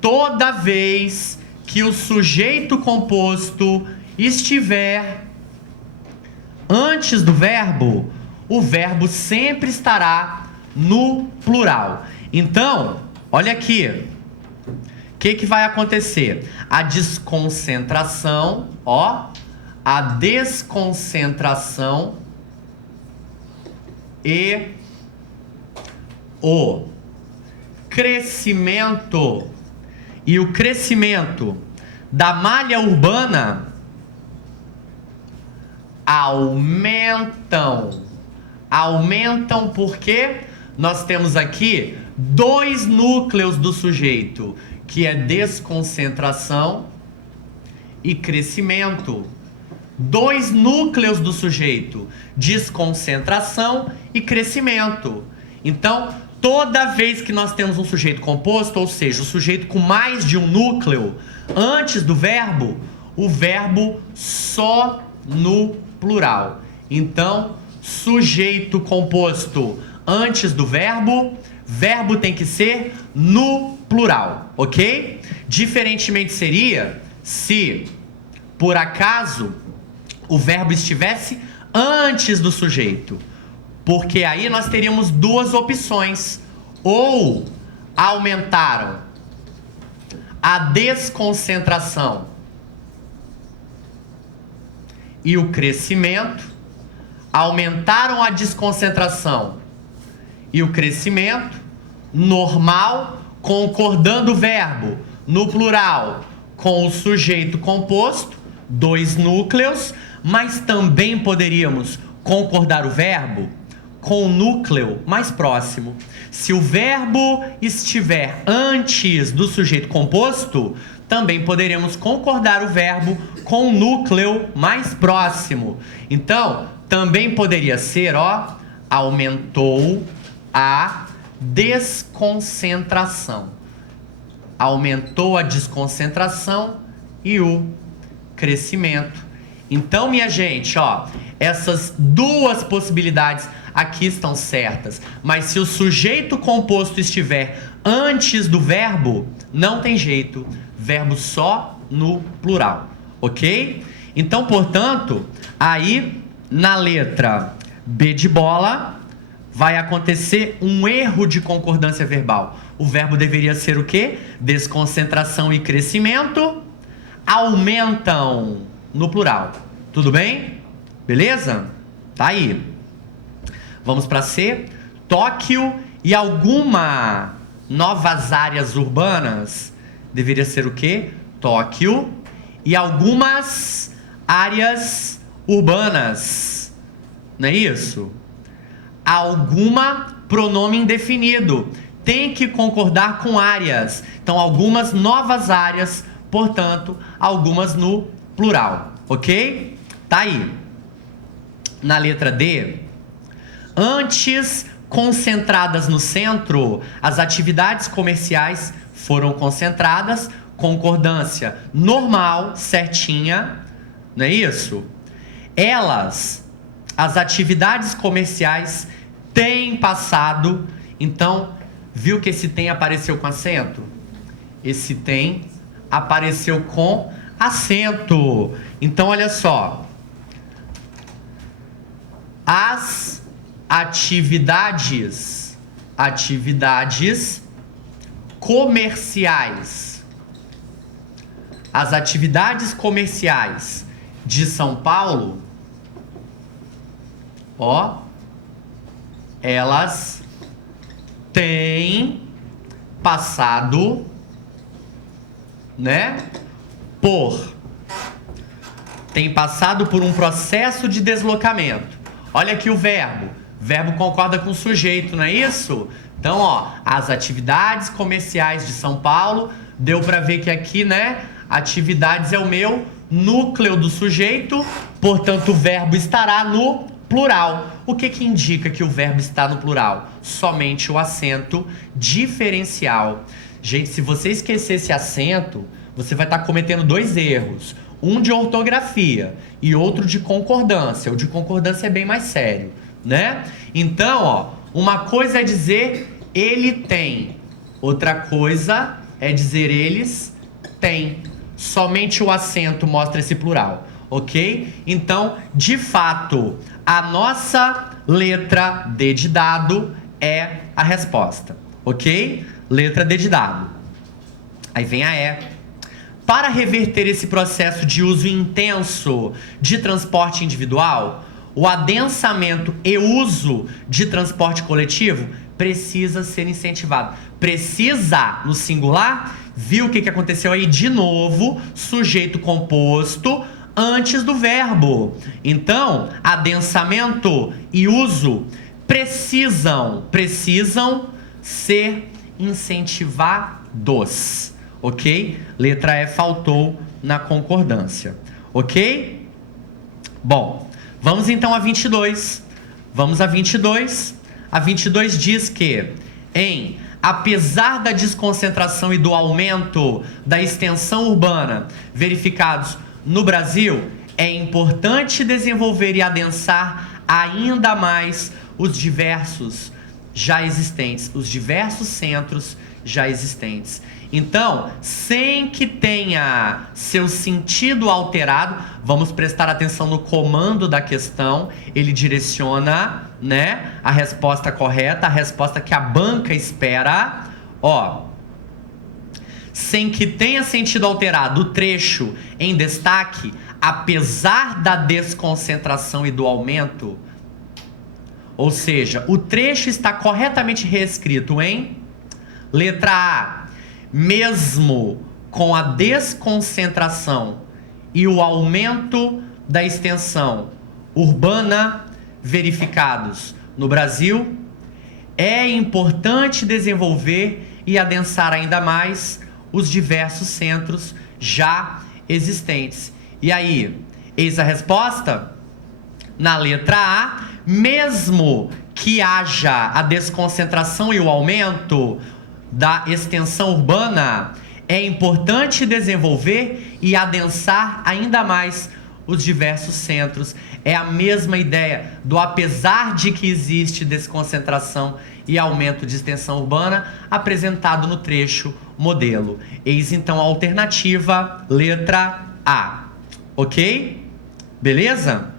toda vez que o sujeito composto estiver antes do verbo, o verbo sempre estará no plural. Então, olha aqui. O que vai acontecer? A desconcentração, a desconcentração e o crescimento da malha urbana aumentam porque nós temos aqui dois núcleos do sujeito, que é desconcentração e crescimento. Dois núcleos do sujeito, desconcentração e crescimento. Então, toda vez que nós temos um sujeito composto, ou seja, o sujeito com mais de um núcleo, antes do verbo, o verbo só no plural. Então, sujeito composto antes do verbo tem que ser no plural, ok? Diferentemente seria se, por acaso, o verbo estivesse antes do sujeito. Porque aí nós teríamos duas opções. Ou aumentaram a desconcentração e o crescimento, aumentaram a desconcentração e o crescimento, normal, concordando o verbo no plural com o sujeito composto, 2 núcleos, mas também poderíamos concordar o verbo com o núcleo mais próximo. Se o verbo estiver antes do sujeito composto, também poderemos concordar o verbo com o núcleo mais próximo. Então, também poderia ser, ó, aumentou a desconcentração. Aumentou a desconcentração e o crescimento. Então, minha gente, ó, essas duas possibilidades aqui estão certas. Mas se o sujeito composto estiver antes do verbo, não tem jeito. Verbo só no plural, ok? Então, portanto, aí na letra B de bola vai acontecer um erro de concordância verbal. O verbo deveria ser o quê? Desconcentração e crescimento aumentam no plural. Tudo bem? Beleza? Tá aí. Vamos para C. Tóquio e alguma novas áreas urbanas. Deveria ser o quê? Tóquio e algumas áreas urbanas. Não é isso? Alguma pronome indefinido. Tem que concordar com áreas. Então, algumas novas áreas, portanto, algumas no plural. Ok? Tá aí. Na letra D, antes concentradas no centro, as atividades comerciais foram concentradas, concordância normal, certinha, não é isso? Elas, as atividades comerciais, têm passado, então, viu que esse tem apareceu com acento? Esse tem apareceu com acento. Então, olha só. As atividades comerciais. As atividades comerciais de São Paulo, ó, elas têm passado, né, tem passado por um processo de deslocamento. Olha aqui o verbo. O verbo concorda com o sujeito, não é isso? Então, ó, as atividades comerciais de São Paulo, deu para ver que aqui, né, atividades é o meu núcleo do sujeito, portanto, o verbo estará no plural. O que que indica que o verbo está no plural? Somente o acento diferencial. Gente, se você esquecer esse acento, você vai estar cometendo 2 erros. Um de ortografia e outro de concordância. O de concordância é bem mais sério, né? Então, ó, uma coisa é dizer ele tem. Outra coisa é dizer eles têm. Somente o acento mostra esse plural, ok? Então, de fato, a nossa letra D de dado é a resposta, ok? Letra D de dado. Aí vem a E. Para reverter esse processo de uso intenso de transporte individual, o adensamento e uso de transporte coletivo precisa ser incentivado. Precisa, no singular, viu o que aconteceu aí? De novo, sujeito composto antes do verbo. Então, adensamento e uso precisam ser incentivados. Ok? Letra E faltou na concordância. Ok? Bom, vamos então a 22. Vamos a 22. A 22 diz que, apesar da desconcentração e do aumento da extensão urbana verificados no Brasil, é importante desenvolver e adensar ainda mais os diversos já existentes, os diversos centros já existentes. Então, sem que tenha seu sentido alterado, vamos prestar atenção no comando da questão, ele direciona, né, a resposta correta, a resposta que a banca espera. Ó, sem que tenha sentido alterado o trecho em destaque, apesar da desconcentração e do aumento, ou seja, o trecho está corretamente reescrito em letra A, mesmo com a desconcentração e o aumento da extensão urbana verificados no Brasil, é importante desenvolver e adensar ainda mais os diversos centros já existentes. E aí, eis a resposta? Na letra A, mesmo que haja a desconcentração e o aumento da extensão urbana, é importante desenvolver e adensar ainda mais os diversos centros. É a mesma ideia do apesar de que existe desconcentração e aumento de extensão urbana apresentado no trecho modelo. Eis então a alternativa letra A. Ok? Beleza?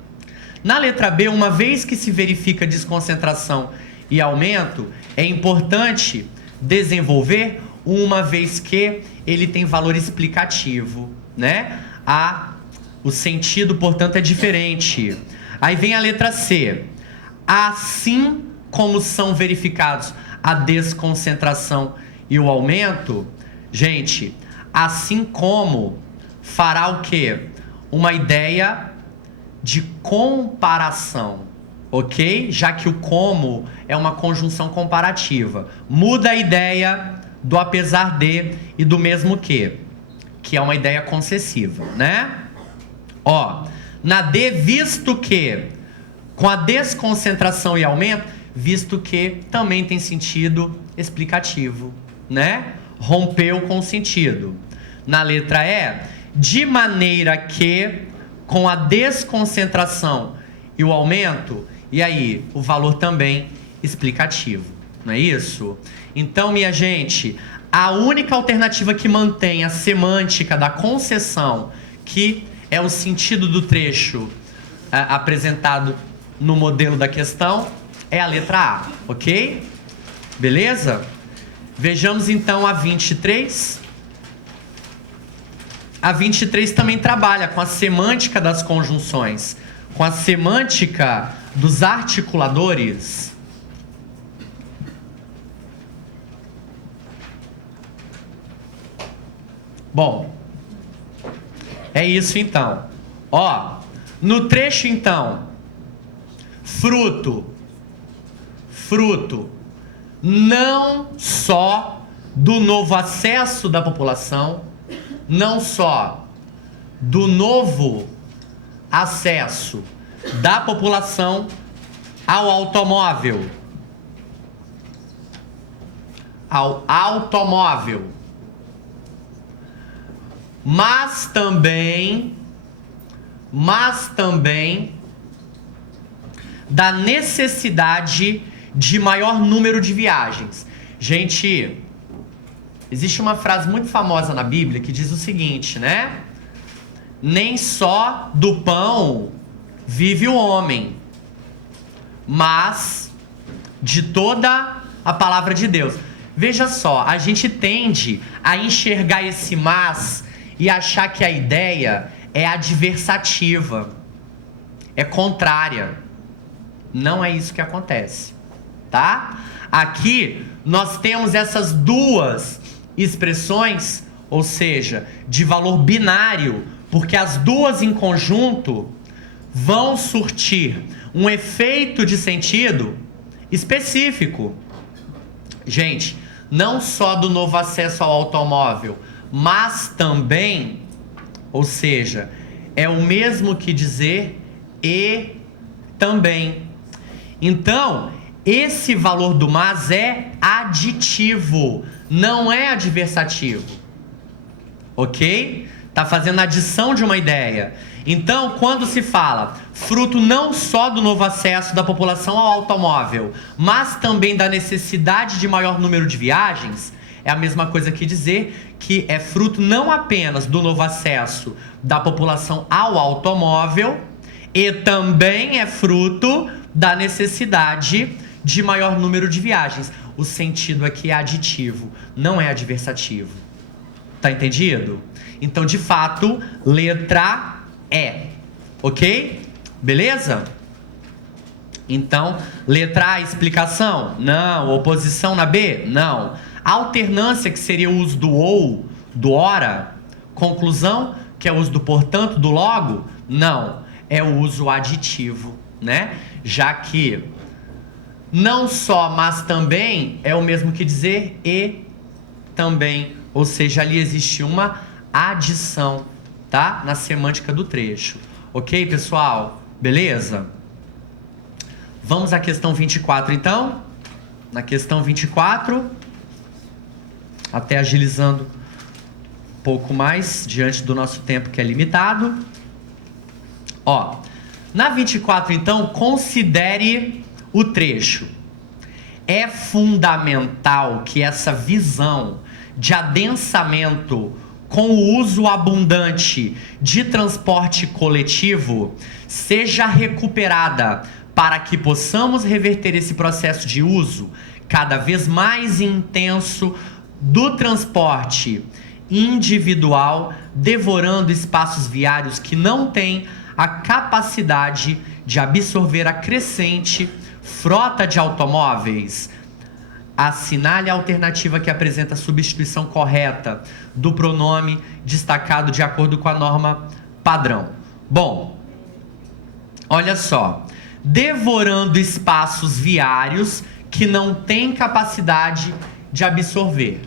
Na letra B, uma vez que se verifica desconcentração e aumento, é importante desenvolver, uma vez que ele tem valor explicativo, né? O sentido, portanto, é diferente. Aí vem a letra C. Assim como são verificados a desconcentração e o aumento, gente, assim como fará o quê? Uma ideia de comparação, ok? Já que o como é uma conjunção comparativa. Muda a ideia do apesar de e do mesmo que é uma ideia concessiva, né? Ó, na D, visto que, com a desconcentração e aumento, visto que também tem sentido explicativo, né? Rompeu com o sentido. Na letra E, de maneira que, com a desconcentração e o aumento, e aí, o valor também explicativo, não é isso? Então, minha gente, a única alternativa que mantém a semântica da concessão, que é o sentido do trecho apresentado no modelo da questão, é a letra A, ok? Beleza? Vejamos então a 23. A 23 também trabalha com a semântica das conjunções, com a semântica dos articuladores. Bom, é isso então. Ó, no trecho então, fruto, não só do novo acesso da população, não só do novo acesso da população ao automóvel, mas também da necessidade de maior número de viagens. Gente, existe uma frase muito famosa na Bíblia que diz o seguinte, né? Nem só do pão vive o homem, mas de toda a palavra de Deus. Veja só, a gente tende a enxergar esse mas e achar que a ideia é adversativa, é contrária. Não é isso que acontece, tá? Aqui nós temos essas duas expressões, ou seja, de valor binário, porque as duas em conjunto vão surtir um efeito de sentido específico. Gente, não só do novo acesso ao automóvel, mas também, ou seja, é o mesmo que dizer e também. Então, esse valor do mas é aditivo, não é adversativo. Ok? Está fazendo adição de uma ideia. Então, quando se fala fruto não só do novo acesso da população ao automóvel, mas também da necessidade de maior número de viagens, é a mesma coisa que dizer que é fruto não apenas do novo acesso da população ao automóvel, e também é fruto da necessidade de maior número de viagens. O sentido aqui é aditivo, não é adversativo. Tá entendido? Então, de fato, letra E. Ok? Beleza? Então, letra A, explicação? Não. Oposição na B? Não. Alternância, que seria o uso do ou, do ora. Conclusão, que é o uso do portanto, do logo? Não. É o uso aditivo, né? Já que não só, mas também é o mesmo que dizer e também. Ou seja, ali existe uma adição, tá? Na semântica do trecho. Ok, pessoal? Beleza? Vamos à questão 24, então. Na questão 24, até agilizando um pouco mais, diante do nosso tempo que é limitado. Ó, na 24, então, considere o trecho. É fundamental que essa visão de adensamento com o uso abundante de transporte coletivo seja recuperada para que possamos reverter esse processo de uso cada vez mais intenso do transporte individual, devorando espaços viários que não têm a capacidade de absorver a crescente frota de automóveis. Assinale a alternativa que apresenta a substituição correta do pronome destacado de acordo com a norma padrão. Bom, olha só. Devorando espaços viários que não têm capacidade de absorver.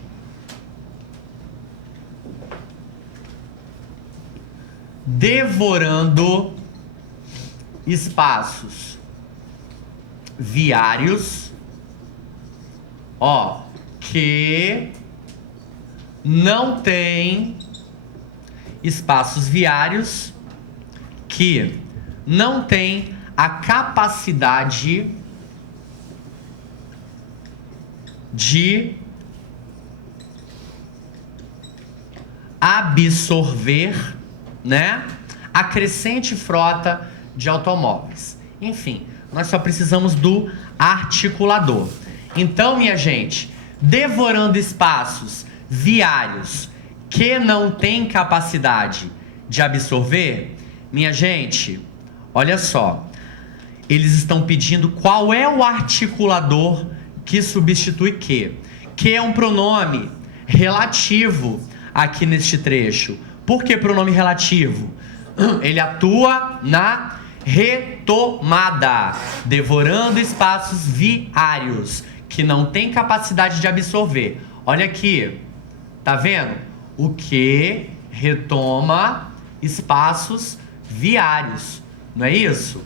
Devorando espaços viários, ó, que não tem espaços viários que não tem a capacidade de absorver, né, a crescente frota de automóveis. Enfim, nós só precisamos do articulador. Então, minha gente, devorando espaços viários que não têm capacidade de absorver, minha gente, olha só, eles estão pedindo qual é o articulador que substitui que. Que é um pronome relativo aqui neste trecho. Por que pronome relativo? Ele atua na retomada, devorando espaços viários que não tem capacidade de absorver. Olha aqui, tá vendo? O que retoma espaços viários, não é isso?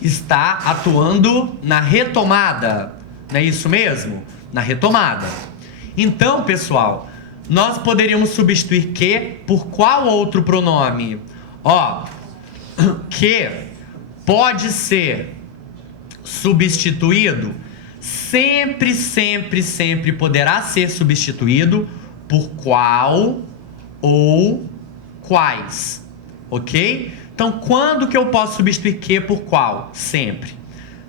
Está atuando na retomada, não é isso mesmo? Na retomada. Então, pessoal, nós poderíamos substituir que por qual outro pronome? Ó, que pode ser substituído, sempre, sempre, sempre poderá ser substituído por qual ou quais, ok? Então, quando que eu posso substituir que por qual? Sempre.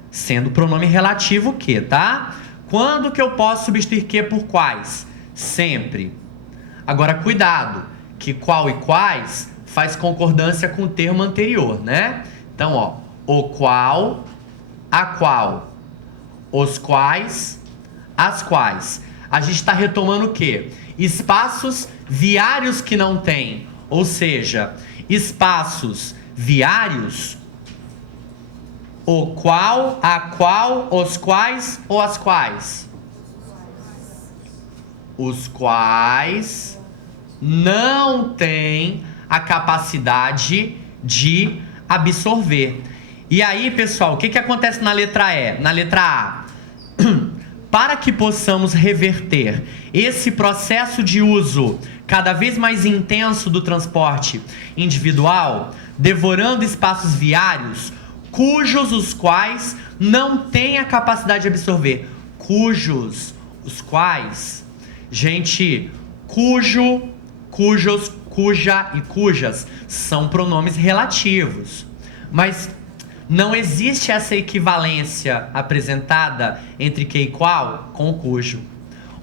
Sendo pronome relativo que, tá? Quando que eu posso substituir que por quais? Sempre. Agora, cuidado, que qual e quais faz concordância com o termo anterior, né? Então, ó, o qual, a qual, os quais, as quais. A gente está retomando o quê? Espaços viários que não tem, ou seja, espaços viários, o qual, a qual, os quais ou as quais? Os quais não têm a capacidade de absorver. E aí, pessoal, o que acontece na letra E? Na letra A? para que possamos reverter esse processo de uso cada vez mais intenso do transporte individual, devorando espaços viários, cujos os quais não têm a capacidade de absorver. Cujos, os quais, gente, cujo, cujos, cuja e cujas são pronomes relativos. Mas não existe essa equivalência apresentada entre que e qual com o cujo.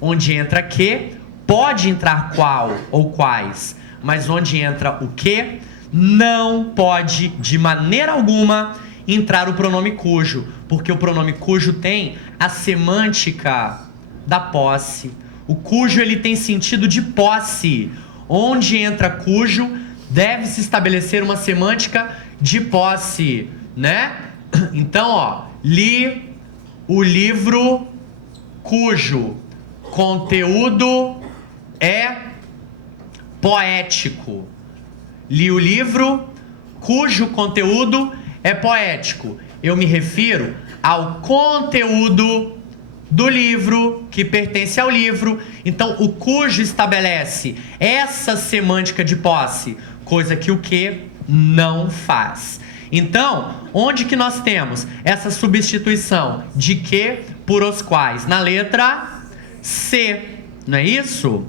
Onde entra que, pode entrar qual ou quais, mas onde entra o que, não pode de maneira alguma entrar o pronome cujo, porque o pronome cujo tem a semântica da posse. O cujo ele tem sentido de posse. Onde entra cujo, deve se estabelecer uma semântica de posse, né? Então, ó, li o livro cujo conteúdo é poético. Li o livro cujo conteúdo é poético. Eu me refiro ao conteúdo do livro que pertence ao livro. Então, o cujo estabelece essa semântica de posse, coisa que o que não faz. Então, onde que nós temos essa substituição de que por os quais? Na letra C, não é isso?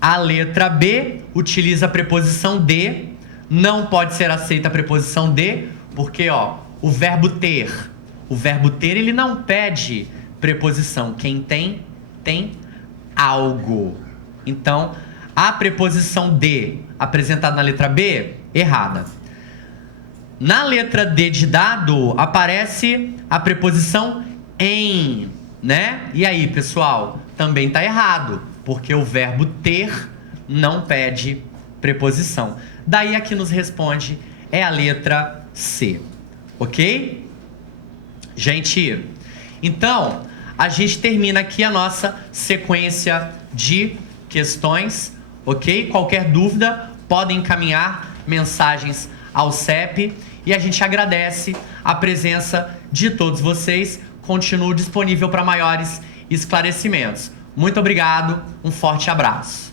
A letra B utiliza a preposição de, não pode ser aceita a preposição de, porque ó, o verbo ter ele não pede preposição. Quem tem, tem algo. Então, a preposição de apresentada na letra B, errada. Na letra D de dado, aparece a preposição em, né? E aí, pessoal, também tá errado, porque o verbo ter não pede preposição. Daí a que nos responde é a letra C, ok? Gente, então, a gente termina aqui a nossa sequência de questões, ok? Qualquer dúvida, podem encaminhar mensagens ao CEP e a gente agradece a presença de todos vocês. Continuo disponível para maiores esclarecimentos. Muito obrigado, um forte abraço.